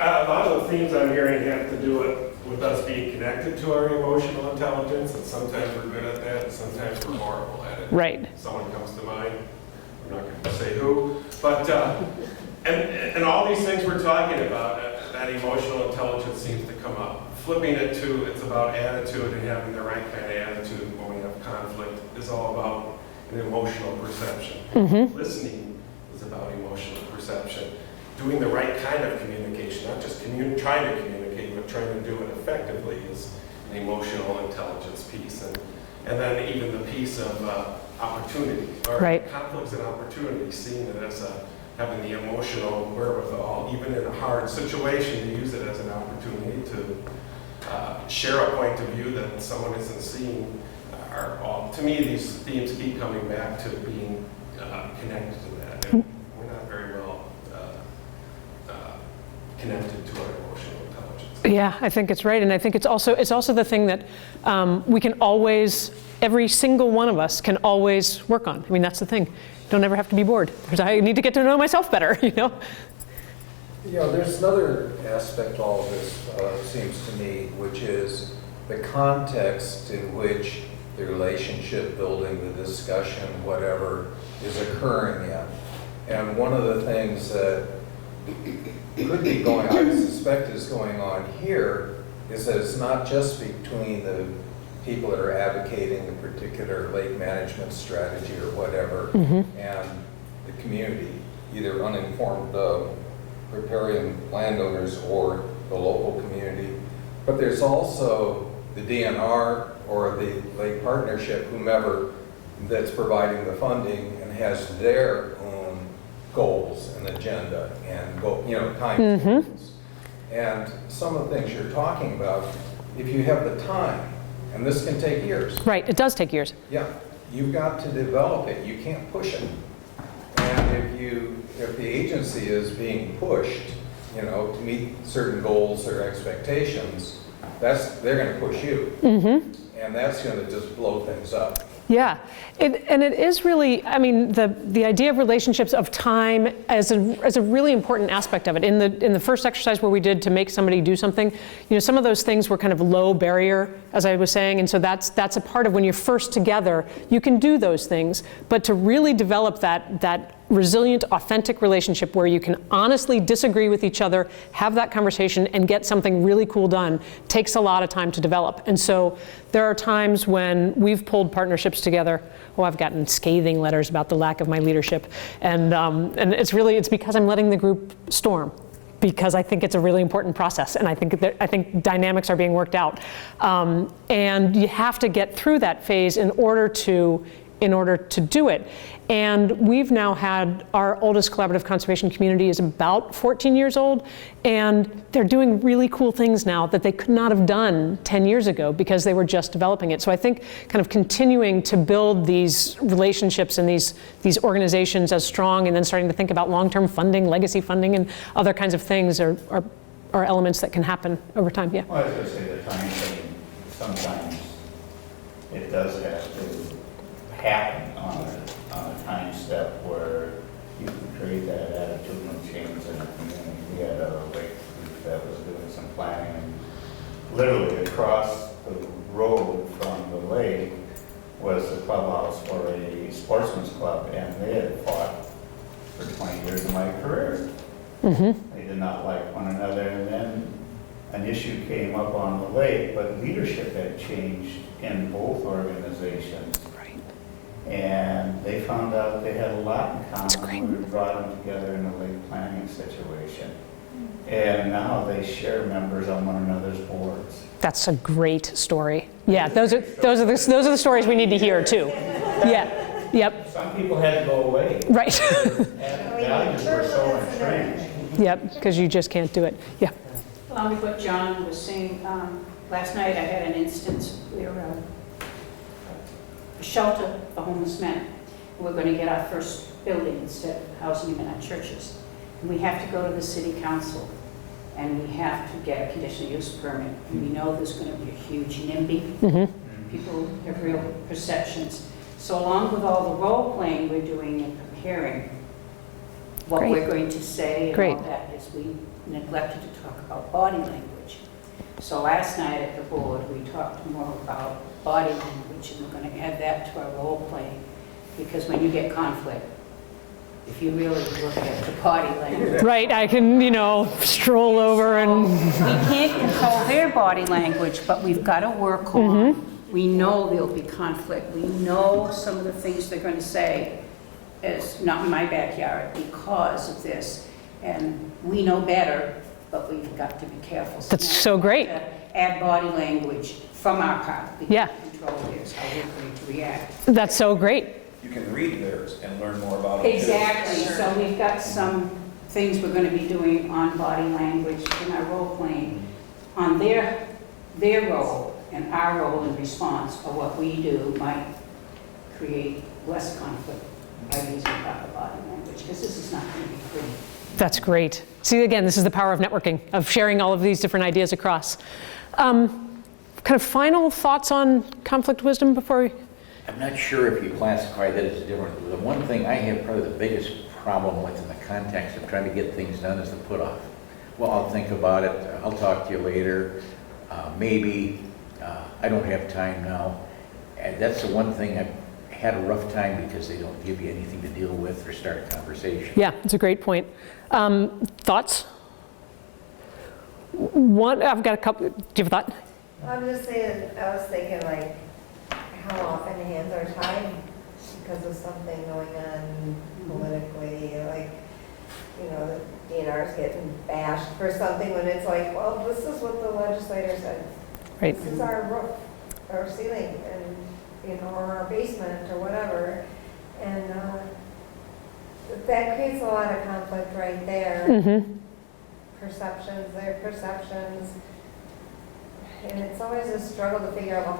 A lot of the themes I'm hearing have to do with us being connected to our emotional intelligence, and sometimes we're good at that, and sometimes we're horrible at it. Right. Someone comes to mind, I'm not going to say who, but, and all these things we're talking about, that emotional intelligence seems to come up flipping it to, it's about attitude and having the right kind of attitude when we have conflict is all about an emotional perception. Listening is about emotional perception. Doing the right kind of communication, not just trying to communicate, but trying to do it effectively is an emotional intelligence piece. And then even the piece of opportunity, or conflicts and opportunities, seeing it as having the emotional wherewithal, even in a hard situation, to use it as an opportunity to share a point of view that someone isn't seeing. To me, these themes keep coming back to being connected to that. And we're not very well connected to our emotional intelligence. Yeah, I think it's right, and I think it's also the thing that we can always, every single one of us can always work on. I mean, that's the thing. Don't ever have to be bored, because I need to get to know myself better, you know? You know, there's another aspect to all of this, seems to me, which is the context in which the relationship building, the discussion, whatever, is occurring in. And one of the things that could be going on, I suspect is going on here, is that it's not just between the people that are advocating a particular lake management strategy or whatever, and the community, either uninformed riparian landowners or the local community. But there's also the DNR or the lake partnership, whomever that's providing the funding and has their own goals and agenda and time. And some of the things you're talking about, if you have the time, and this can take years. Right, it does take years. Yeah, you've got to develop it. You can't push it. And if the agency is being pushed, to meet certain goals or expectations, they're going to push you. And that's going to just blow things up. Yeah, and it is really, I mean, the idea of relationships, of time, as a really important aspect of it. In the first exercise where we did to make somebody do something, some of those things were kind of low barrier, as I was saying, and so that's a part of when you're first together, you can do those things, but to really develop that resilient, authentic relationship where you can honestly disagree with each other, have that conversation, and get something really cool done takes a lot of time to develop. And so there are times when we've pulled partnerships together. Oh, I've gotten scathing letters about the lack of my leadership. And it's because I'm letting the group storm, because I think it's a really important process, and I think dynamics are being worked out. And you have to get through that phase in order to do it. And we've now had, our oldest collaborative conservation community is about 14 years old, and they're doing really cool things now that they could not have done 10 years ago because they were just developing it. So I think kind of continuing to build these relationships and these organizations as strong, and then starting to think about long-term funding, legacy funding, and other kinds of things are elements that can happen over time. Yeah. Well, I was going to say the time thing, sometimes it does have to happen on a time step where you can create that attitudinal change in the community. We had a lake group that was doing some planning, and literally across the road from the lake was the clubhouse for a sportsman's club, and they had fought for 20 years of my career. They did not like one another, and then an issue came up on the lake, but leadership had changed in both organizations. And they found out they had a lot in common when we brought them together in a lake planning situation. And now they share members on one another's boards. That's a great story. Yeah, those are the stories we need to hear too. Yeah. Yep. Some people had to go away. Right. Values were so entrenched. Yep, because you just can't do it. Yeah. Along with what John was saying, last night I had an instance where a shelter for homeless men. We're going to get our first building instead of housing them in our churches. And we have to go to the city council, and we have to get a conditional use permit. And we know there's going to be a huge NIMBY. People have real perceptions. So along with all the role playing we're doing and preparing what we're going to say and all that, is we neglected to talk about body language. So last night at the board, we talked more about body language, and we're going to add that to our role playing, because when you get conflict, if you really look at the body language. Right, I can, stroll over and, We can't control their body language, but we've got to work on, we know there'll be conflict. We know some of the things they're going to say is not in my backyard because of this. And we know better, but we've got to be careful. That's so great. Now, add body language from our part. We Yeah. can control theirs, how we're going to react. that's so great. You can read theirs and learn more about it. too. Exactly, so we've got some things we're going to be doing on body language in our role playing, on their role and our role in response, or what we do might create less conflict by using proper body language, because this is not going to be pretty. That's great. See, again, this is the power of networking, of sharing all of these different ideas across. Kind of final thoughts on conflict wisdom before we... I'm not sure if you classify that as different. The one thing I have probably the biggest problem with in the context of trying to get things done is the put off. Well, I'll think about it, I'll talk to you later, maybe, I don't have time now. And that's the one thing I've had a rough time because they don't give you anything to deal with or start a conversation. Yeah, it's a great point. Thoughts? One, I've got a couple, do you have a thought? I'm just saying, I was thinking like, how often hands are tied because of something going on politically, like, the DNR's getting bashed for something when it's like, well, this is what the legislator said. Right. This is our roof, our ceiling, and, or our basement, or whatever. And that creates a lot of conflict right there. Mm-hmm. Perceptions, their perceptions. And it's always a struggle to figure out, well,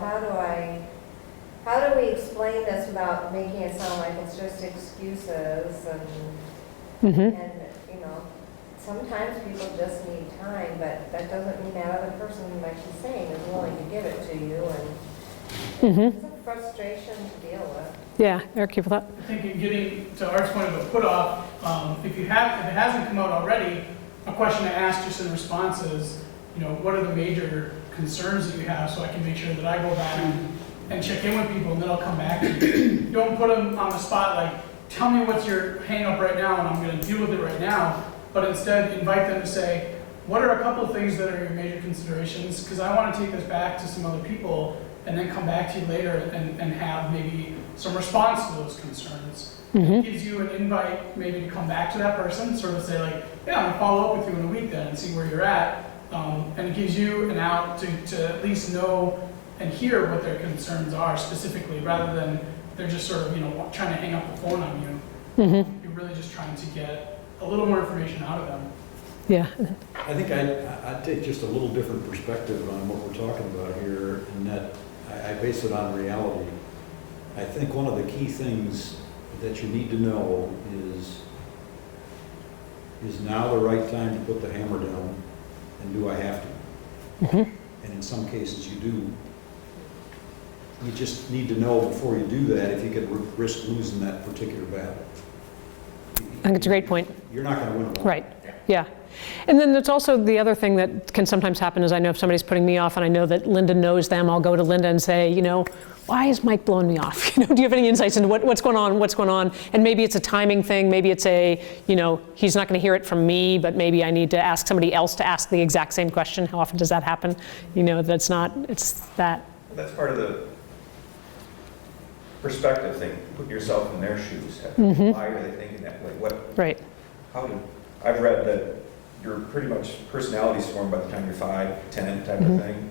how do we explain this without making it sound like it's just excuses and sometimes people just need time, but that doesn't mean that other person, like she's saying, is willing to give it to you, and it's a frustration to deal with. Yeah, Eric, you have a thought? I think in getting to Art's point of a put off, if it hasn't come out already, a question to ask just in response is, what are the major concerns that you have, so I can make sure that I go back and check in with people, and then I'll come back to you. Don't put them on the spot like, tell me what's your hang up right now, and I'm going to deal with it right now. But instead, invite them to say, what are a couple of things that are your major considerations? Because I want to take this back to some other people, and then come back to you later and have maybe some response to those concerns. It gives you an invite maybe to come back to that person, sort of say like, yeah, I'm going to follow up with you in a week then and see where you're at. And it gives you an out to at least know and hear what their concerns are specifically, rather than they're just sort of, trying to hang up the phone on you. You're really just trying to get a little more information out of them. Yeah. I think I'd take just a little different perspective on what we're talking about here, in that I base it on reality. I think one of the key things that you need to know is now the right time to put the hammer down, and do I have to? And in some cases you do. You just need to know before you do that if you could risk losing that particular battle. I think it's a great point. You're not going to win alone. Right, yeah. And then there's also the other thing that can sometimes happen is I know if somebody's putting me off and I know that Linda knows them, I'll go to Linda and say, why is Mike blowing me off? Do you have any insights into what's going on? And maybe it's a timing thing, maybe it's he's not going to hear it from me, but maybe I need to ask somebody else to ask the exact same question. How often does that happen? It's that. That's part of the perspective thing. Put yourself in their shoes. Why are they thinking that way? Right. I've read that you're pretty much personalities formed by the time you're 5, 10 type of thing.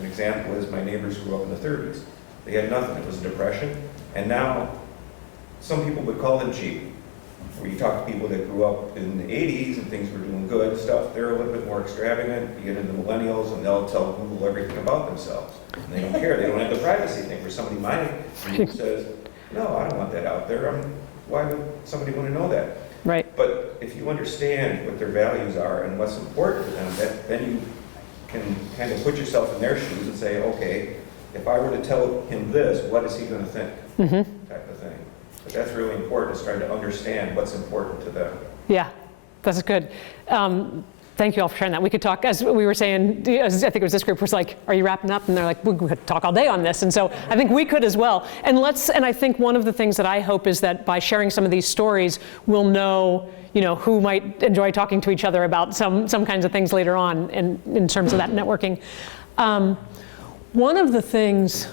An example is my neighbors grew up in the 30s. They had nothing. It was a depression. And now some people would call them cheap. Where you talk to people that grew up in the 80s and things were doing good stuff, they're a little bit more extravagant. You get into millennials and they'll tell Google everything about themselves. And they don't care. They don't have the privacy thing. Where somebody my age says, no, I don't want that out there. Why would somebody want to know that? Right. But if you understand what their values are and what's important to them, then you can kind of put yourself in their shoes and say, okay, if I were to tell him this, what is he going to think? Type of thing. But that's really important, is trying to understand what's important to them. Yeah, that's good. Thank thank you all for sharing that. We could talk, as we were saying, I think it was this group was like, are you wrapping up? And they're like, we could talk all day on this. And so I think we could as well. And I think one of the things that I hope is that by sharing some of these stories, we'll know, who might enjoy talking to each other about some kinds of things later on in terms of that networking. One of the things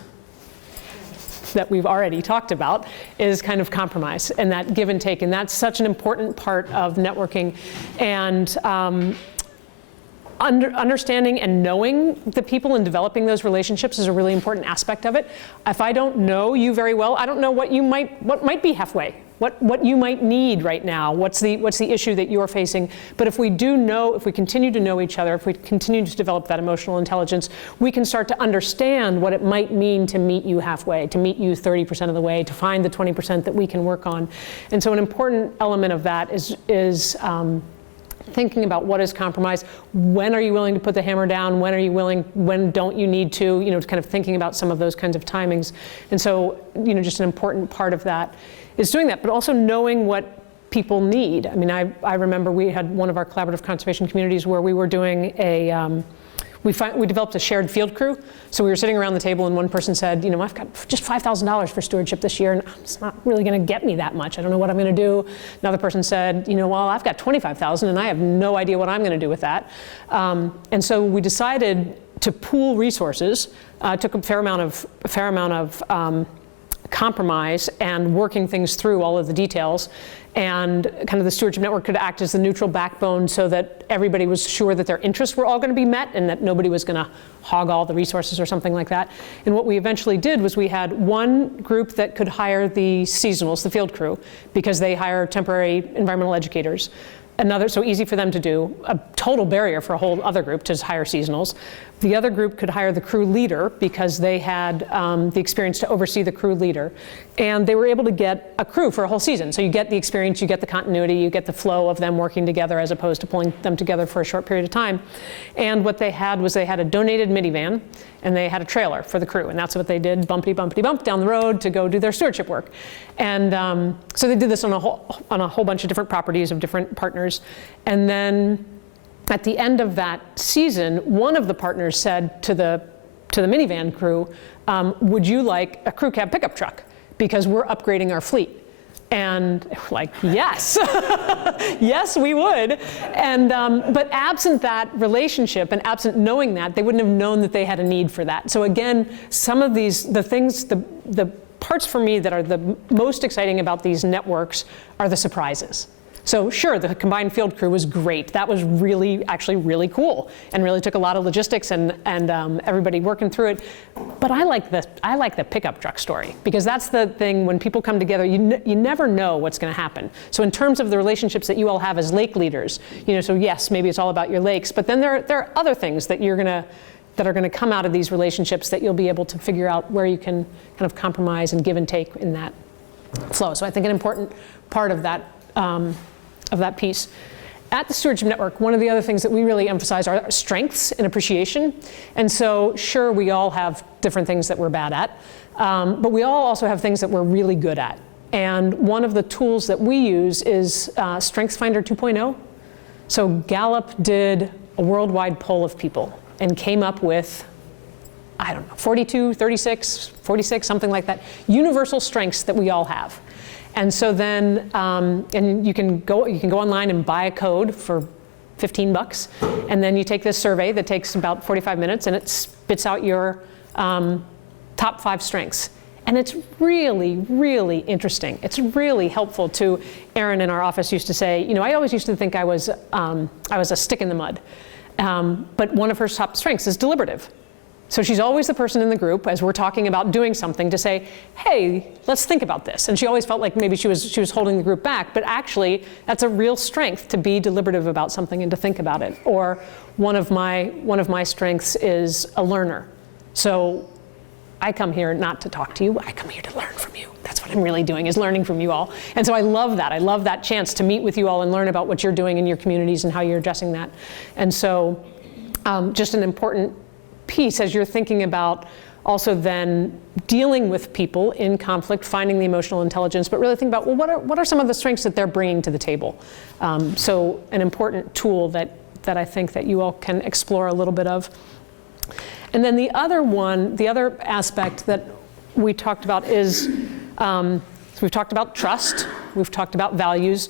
that we've already talked about is kind of compromise and that give and take. And that's such an important part of networking. And understanding and knowing the people and developing those relationships is a really important aspect of it. If I don't know you very well, I don't know what might be halfway, what you might need right now, what's the issue that you're facing. But if we continue to know each other, if we continue to develop that emotional intelligence, we can start to understand what it might mean to meet you halfway, to meet you 30% of the way, to find the 20% that we can work on. And so an important element of that is thinking about what is compromise, when are you willing to put the hammer down, when don't you need to, kind of thinking about some of those kinds of timings. And so, just an important part of that is doing that, but also knowing what people need. I mean, I remember we had one of our collaborative conservation communities where we were doing we developed a shared field crew. So we were sitting around the table and one person said, I've got just $5,000 for stewardship this year and it's not really gonna get me that much. I don't know what I'm gonna do. Another person said, well, I've got $25,000 and I have no idea what I'm gonna do with that. And so we decided to pool resources, took a fair amount of compromise and working things through all of the details. And kind of the Stewardship Network could act as the neutral backbone so that everybody was sure that their interests were all going to be met and that nobody was going to hog all the resources or something like that. And what we eventually did was we had one group that could hire the seasonals, the field crew, because they hire temporary environmental educators. So easy for them to do, a total barrier for a whole other group to hire seasonals. The other group could hire the crew leader because they had the experience to oversee the crew leader. And they were able to get a crew for a whole season. So you get the experience, you get the continuity, you get the flow of them working together as opposed to pulling them together for a short period of time. And what they had was they had a donated minivan and they had a trailer for the crew. And that's what they did, bumpity, bumpity, bump down the road to go do their stewardship work. And so they did this on a whole bunch of different properties of different partners. And then at the end of that season, one of the partners said to the minivan crew, would you like a crew cab pickup truck? Because we're upgrading our fleet. And like, yes, yes, we would. And, but absent that relationship and absent knowing that, they wouldn't have known that they had a need for that. So again, some of the parts for me that are the most exciting about these networks are the surprises. So sure, the combined field crew was great. That was actually really cool and really took a lot of logistics and everybody working through it. But I like the pickup truck story because that's the thing when people come together, you never know what's going to happen. So in terms of the relationships that you all have as lake leaders, so yes, maybe it's all about your lakes, but then there are other things that that are going to come out of these relationships that you'll be able to figure out where you can kind of compromise and give and take in that flow. So I think an important part of that piece. At the Stewardship Network, one of the other things that we really emphasize are strengths and appreciation. And so sure, we all have different things that we're bad at, but we all also have things that we're really good at. And one of the tools that we use is StrengthsFinder 2.0. So Gallup did a worldwide poll of people and came up with, 42, 36, 46, something like that, universal strengths that we all have. And so then, and you can go online and buy a code for $15, and then you take this survey that takes about 45 minutes, and it spits out your top 5 strengths. And it's really, really interesting. It's really helpful to, Erin in our office used to say, I always used to think I was a stick in the mud. But one of her top strengths is deliberative. So she's always the person in the group as we're talking about doing something to say, hey, let's think about this. And she always felt like maybe she was holding the group back, but actually that's a real strength to be deliberative about something and to think about it. Or one of my strengths is a learner. So I come here not to talk to you, I come here to learn from you. That's what I'm really doing, is learning from you all. And so I love that. I love that chance to meet with you all and learn about what you're doing in your communities and how you're addressing that. And so just an important piece as you're thinking about also then dealing with people in conflict, finding the emotional intelligence, but really think about, well, what are some of the strengths that they're bringing to the table? So an important tool that that I think that you all can explore a little bit of. And then the other aspect that we talked about is, so we've talked about trust, we've talked about values.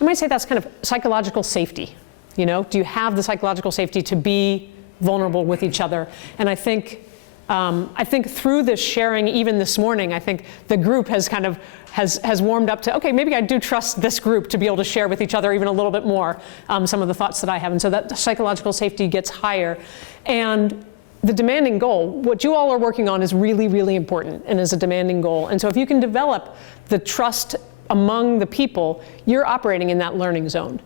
I might say that's kind of psychological safety. You know, do you have the psychological safety to be vulnerable with each other? And I think through this sharing, even this morning, I think the group has kind of has warmed up to, okay, maybe I do trust this group to be able to share with each other even a little bit more some of the thoughts that I have. And so that psychological safety gets higher. And the demanding goal, what you all are working on is really, really important and is a demanding goal. And so if you can develop the trust among the people, you're operating in that learning zone.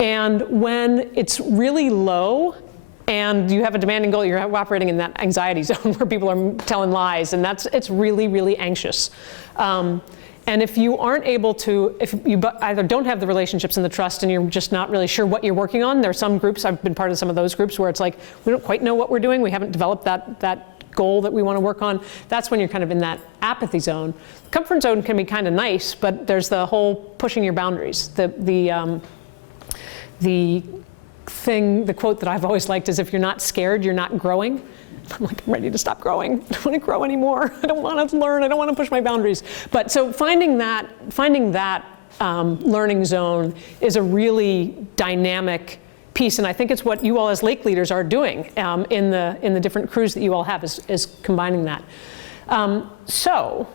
And when it's really low and you have a demanding goal, you're operating in that anxiety zone where people are telling lies, and it's really, really anxious. And if you aren't able to, if you either don't have the relationships and the trust and you're just not really sure what you're working on, there are some groups, I've been part of some of those groups where it's like, we don't quite know what we're doing, we haven't developed that goal that we want to work on. That's when you're kind of in that apathy zone. Comfort zone can be kind of nice, but there's the whole pushing your boundaries. The quote that I've always liked is, if you're not scared, you're not growing. I'm like, I'm ready to stop growing. I don't want to grow anymore. I don't want to learn. I don't want to push my boundaries. But so finding that learning zone is a really dynamic piece, and I think it's what you all as lake leaders are doing in the different crews that you all have, is combining that. So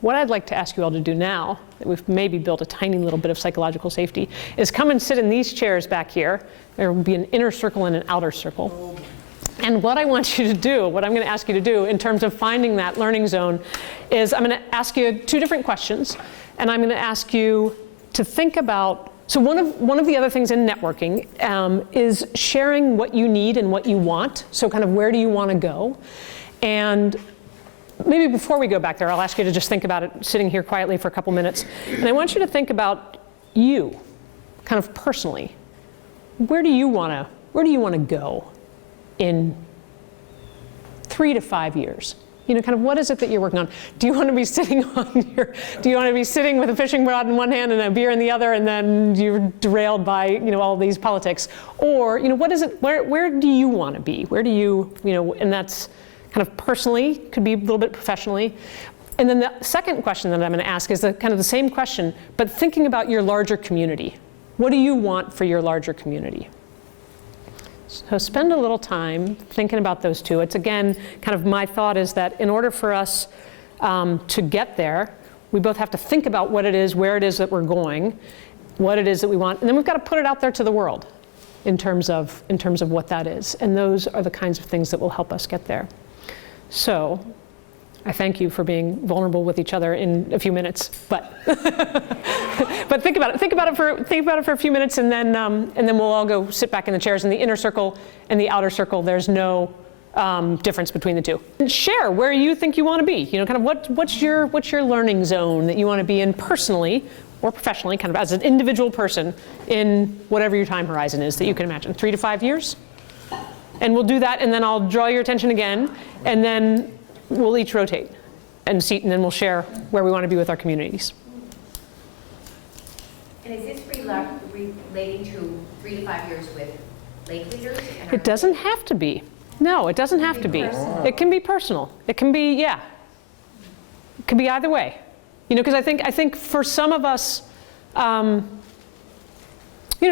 what I'd like to ask you all to do now, that we've maybe built a tiny little bit of psychological safety, is come and sit in these chairs back here. There will be an inner circle and an outer circle. And what I want you to do, what I'm going to ask you to do in terms of finding that learning zone, is I'm going to ask you two different questions, and I'm going to ask you to think about, so one of the other things in networking is sharing what you need and what you want, so kind of where do you want to go. And maybe before we go back there, I'll ask you to just think about it sitting here quietly for a couple minutes. And I want you to think about you, kind of personally. Where do you want to go in 3 to 5 years? You know, kind of what is it that you're working on? Do you want to be sitting with a fishing rod in one hand and a beer in the other, and then you're derailed by, you know, all these politics? Or, you know, what is it, where do you want to be? Where do you know, and that's kind of personally, could be a little bit professionally. And then the second question that I'm going to ask is kind of the same question, but thinking about your larger community. What do you want for your larger community? So spend a little time thinking about those two. It's, again, kind of my thought is that in order for us to get there, we both have to think about what it is, where it is that we're going, what it is that we want, and then we've got to put it out there to the world in terms of what that is. And those are the kinds of things that will help us get there. So I thank you for being vulnerable with each other in a few minutes, but but think about it for a few minutes, and then we'll all go sit back in the chairs. In the inner circle and the outer circle, there's no difference between the two. And share where you think you want to be. You know, kind of what's your learning zone that you want to be in personally or professionally, kind of as an individual person in whatever your time horizon is that you can imagine. 3 to 5 years, and we'll do that, and then I'll draw your attention again, and then we'll each rotate and seat, and then we'll share where we want to be with our communities. And is this relating to 3 to 5 years with lake leaders? It doesn't have to be. No, it doesn't have to be. It can be personal. It can be, yeah. It can be either way. You know, because I think for some of us, you know,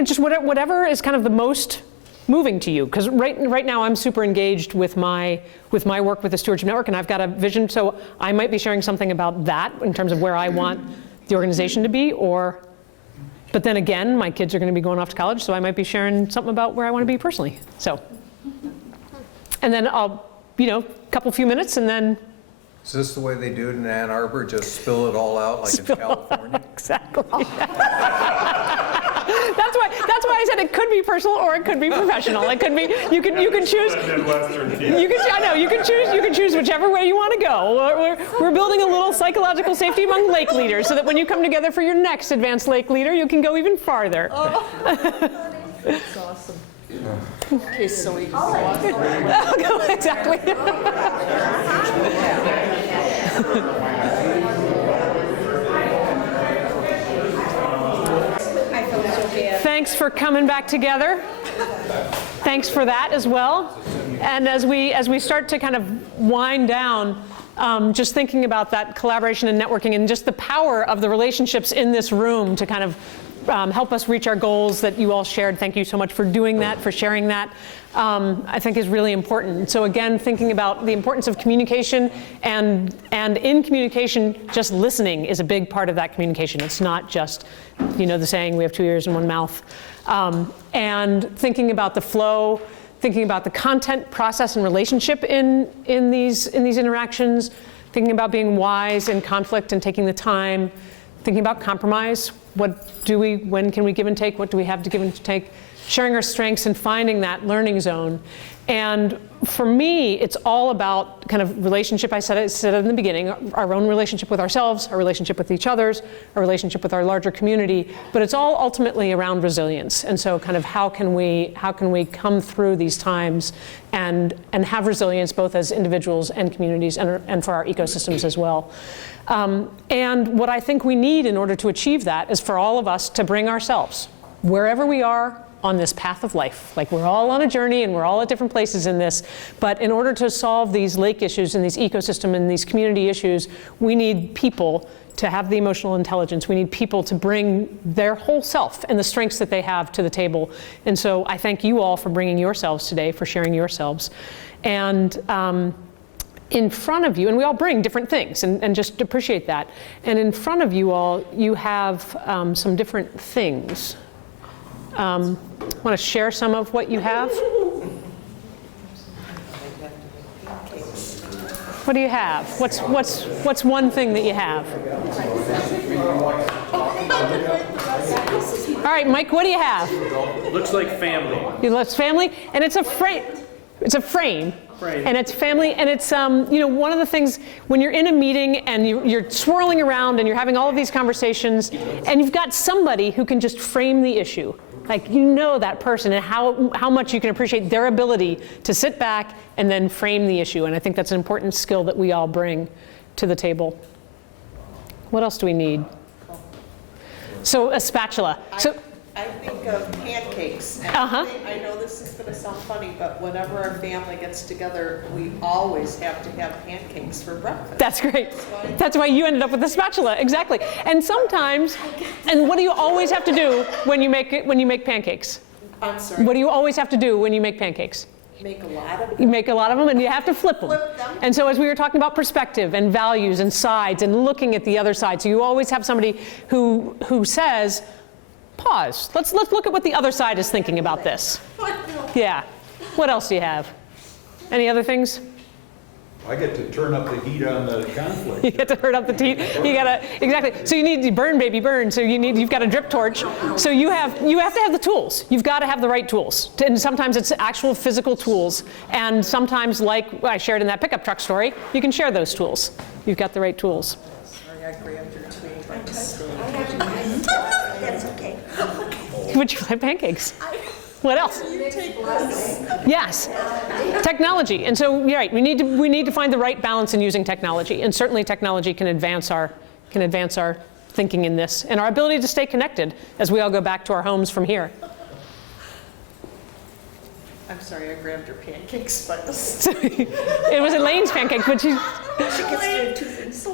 just whatever is kind of the most moving to you, because right now I'm super engaged with my work with the Stewardship Network, and I've got a vision, so I might be sharing something about that in terms of where I want the organization to be, but then again, my kids are going to be going off to college, so I might be sharing something about where I want to be personally. So, and then I'll, you know, a few minutes, and then. Is this the way they do it in Ann Arbor? Just spill it all out like in California? Exactly. That's why I said it could be personal or it could be professional. It could be, you can choose. You can choose whichever way you want to go. We're building a little psychological safety among lake leaders so that when you come together for your next advanced lake leader, you can go even farther. That's awesome. Okay, so we exactly. Thanks for coming back together. thanks for that as well. And as we start to kind of wind down, just thinking about that collaboration and networking and just the power of the relationships in this room to kind of help us reach our goals that you all shared. Thank you so much for doing that, for sharing that. I think is really important. So again, thinking about the importance of communication, and in communication, just listening is a big part of that communication. It's not just, the saying, we have 2 ears and 1 mouth. And thinking about the flow, thinking about the content, process, and relationship in these interactions, thinking about being wise in conflict and taking the time, thinking about compromise. When can we give and take? What do we have to give and take? Sharing our strengths and finding that learning zone. And for me, it's all about kind of relationship. I said it in the beginning, our own relationship with ourselves, our relationship with each others, our relationship with our larger community, but it's all ultimately around resilience. And so kind of how can we come through these times and have resilience both as individuals and communities and for our ecosystems as well. And what I think we need in order to achieve that is for all of us to bring ourselves, wherever we are on this path of life. Like, we're all on a journey and we're all at different places in this, but in order to solve these lake issues and these ecosystem and these community issues, we need people to have the emotional intelligence. We need people to bring their whole self and the strengths that they have to the table. And so I thank you all for bringing yourselves today, for sharing yourselves. And in front of you, and we all bring different things, and just appreciate that. And in front of you all, you have some different things. Want to share some of what you have? What do you have? What's one thing that you have? All right, Mike, what do you have? Looks like family. It looks family, and it's a frame. It's a frame. And it's family, and it's one of the things when you're in a meeting and you're swirling around and you're having all of these conversations, and you've got somebody who can just frame the issue. Like, that person and how much you can appreciate their ability to sit back and then frame the issue. And I think that's an important skill that we all bring to the table. What else do we need? So a spatula. I think of pancakes. And I know this is going to sound funny, but whenever our family gets together, we always have to have pancakes for breakfast. That's great. That's why you ended up with the spatula, exactly. And sometimes, and what do you always have to do when you make pancakes? I'm sorry. What do you always have to do when you make pancakes? Make a lot of them. You make a lot of them, and you have to flip them. And so as we were talking about perspective and values and sides and looking at the other side, so you always have somebody who says, pause. Let's look at what the other side is thinking about this. Yeah. What else do you have? Any other things? I get to turn up the heat on the conflict. You get to turn up the heat. You gotta exactly. So you need to burn, baby, burn. So you've got a drip torch. So you have to have the tools. You've got to have the right tools. And sometimes it's actual physical tools. And sometimes, like I shared in that pickup truck story, you can share those tools. You've got the right tools. Sorry, I grabbed your tweet. That's okay. Would you like pancakes? What else? Yes, technology. And so you're right. We need to find the right balance in using technology. And certainly technology can advance our thinking in this and our ability to stay connected as we all go back to our homes from here. I'm sorry, I grabbed her pancakes, but it was Elaine's pancakes, but she gets two things.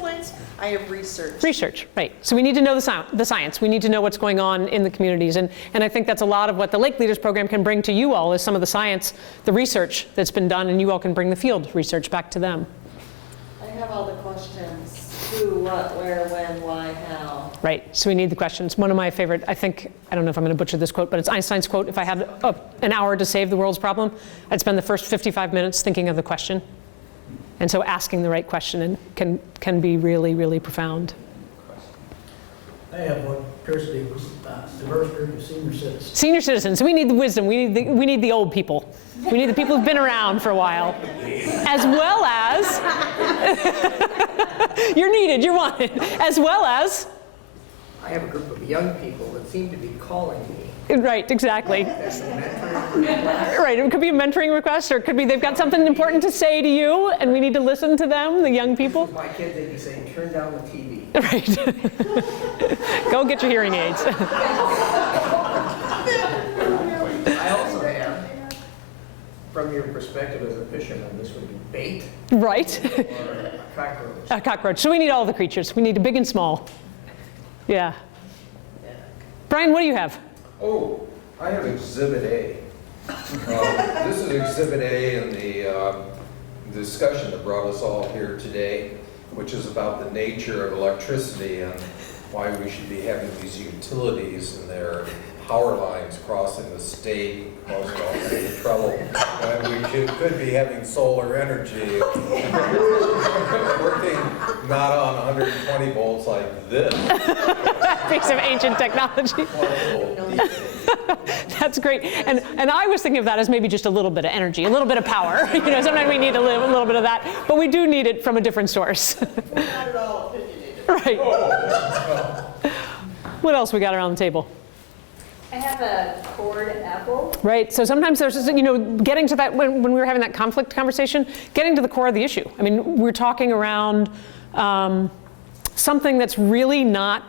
I have research. Research, right. So we need to know the science. We need to know what's going on in the communities. And I think that's a lot of what the Lake Leaders Program can bring to you all is some of the science, the research that's been done, and you all can bring the field research back to them. I have all the questions. Who, what, where, when, why, how. Right, so we need the questions. One of my favorite, I don't know if I'm going to butcher this quote, but it's Einstein's quote, if I had an hour to save the world's problem, I'd spend the first 55 minutes thinking of the question. And so asking the right question can be really, really profound. I have one, Kirsty, diverse group of senior citizens. Senior citizens, we need the wisdom, we need the old people. We need the people who've been around for a while. As well as, you're needed, you're wanted. As well as. I have a group of young people that seem to be calling me. Right, exactly. Right, it could be a mentoring request, or it could be they've got something important to say to you, and we need to listen to them, the young people. My kids, they'd be saying, turn down the TV. Right. Go get your hearing aids. I also have from your perspective as a fisherman, this would be bait Right? or a cockroach? A cockroach. So we need all the creatures. We need big and small. Yeah. Brian, what do you have? Oh, I have Exhibit A. This is Exhibit A in the discussion that brought us all here today, which is about the nature of electricity and why we should be having these utilities and their power lines crossing the state, causing all kinds of trouble, when we could be having solar energy working not on 120 volts like this. Piece of ancient technology. That's great. And I was thinking of that as maybe just a little bit of energy, a little bit of power. You know, sometimes we need a little bit of that, but we do need it from a different source. We're not at all opinionated. Right. What else we got around the table? I have a cord apple. Right. So sometimes there's, you know, getting to that, when we were having that conflict conversation, getting to the core of the issue. I mean, we're talking around something that's really not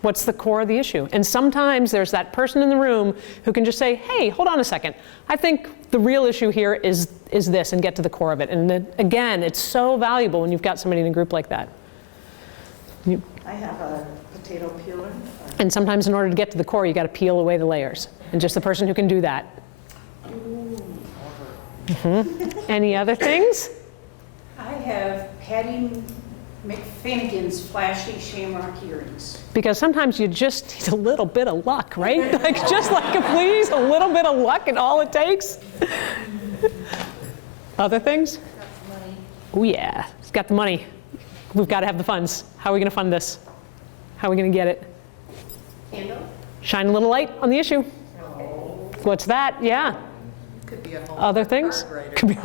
what's the core of the issue. And sometimes there's that person in the room who can just say, hey, hold on a second. I think the real issue here is this, and get to the core of it. And again, it's so valuable when you've got somebody in a group like that. I have a potato peeler. And sometimes in order to get to the core, you got to peel away the layers. And just the person who can do that. Any other things? I have Patty McFinnigan's flashy shamrock earrings. Because sometimes you just need a little bit of luck, right? Like just like please, a little bit of luck and all it takes. Other things? Money. Oh yeah, it's got the money. We've got to have the funds. How are we going to fund this? How are we going to get it? Handle? Shine a little light on the issue. Okay. What's that? Yeah. Could be a home. Other things? Could be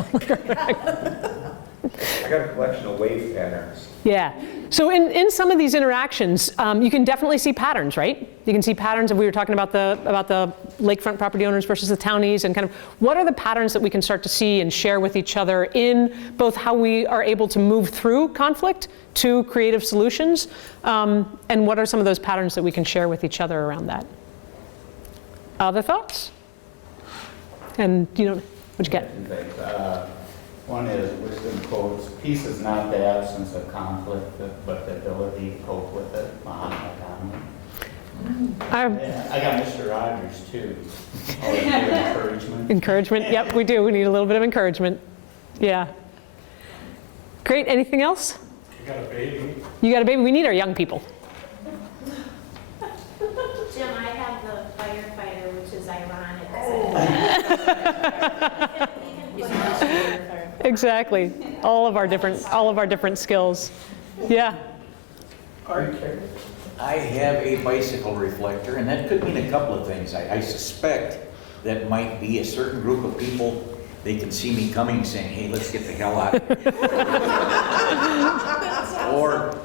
I got a collection of wave patterns. Yeah. So in some of these interactions, you can definitely see patterns, right? You can see patterns, and we were talking about the lakefront property owners versus the townies, and kind of what are the patterns that we can start to see and share with each other in both how we are able to move through conflict to creative solutions, and what are some of those patterns that we can share with each other around that? Other thoughts? And you know, what'd you get? One is wisdom quotes, peace is not the absence of conflict, but the ability to cope with it. Mahatma Gandhi. I got Mr. Rogers too. Always give encouragement. Encouragement, yep, we do. We need a little bit of encouragement. Yeah. Great, anything else? You got a baby. You got a baby, we need our young people. Jim, I have the firefighter, which is ironic. Exactly. All of our different skills. Yeah. I have a bicycle reflector, and that could mean a couple of things. I suspect that might be a certain group of people, they can see me coming saying, hey, let's get the hell out of here. Or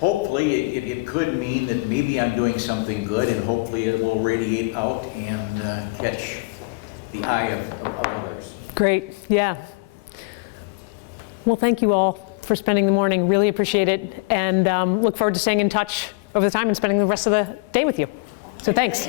hopefully it could mean that maybe I'm doing something good, and hopefully it will radiate out and catch the eye of others. Great, yeah. Well, thank you all for spending the morning. Really appreciate it, and look forward to staying in touch over the time and spending the rest of the day with you. So thanks.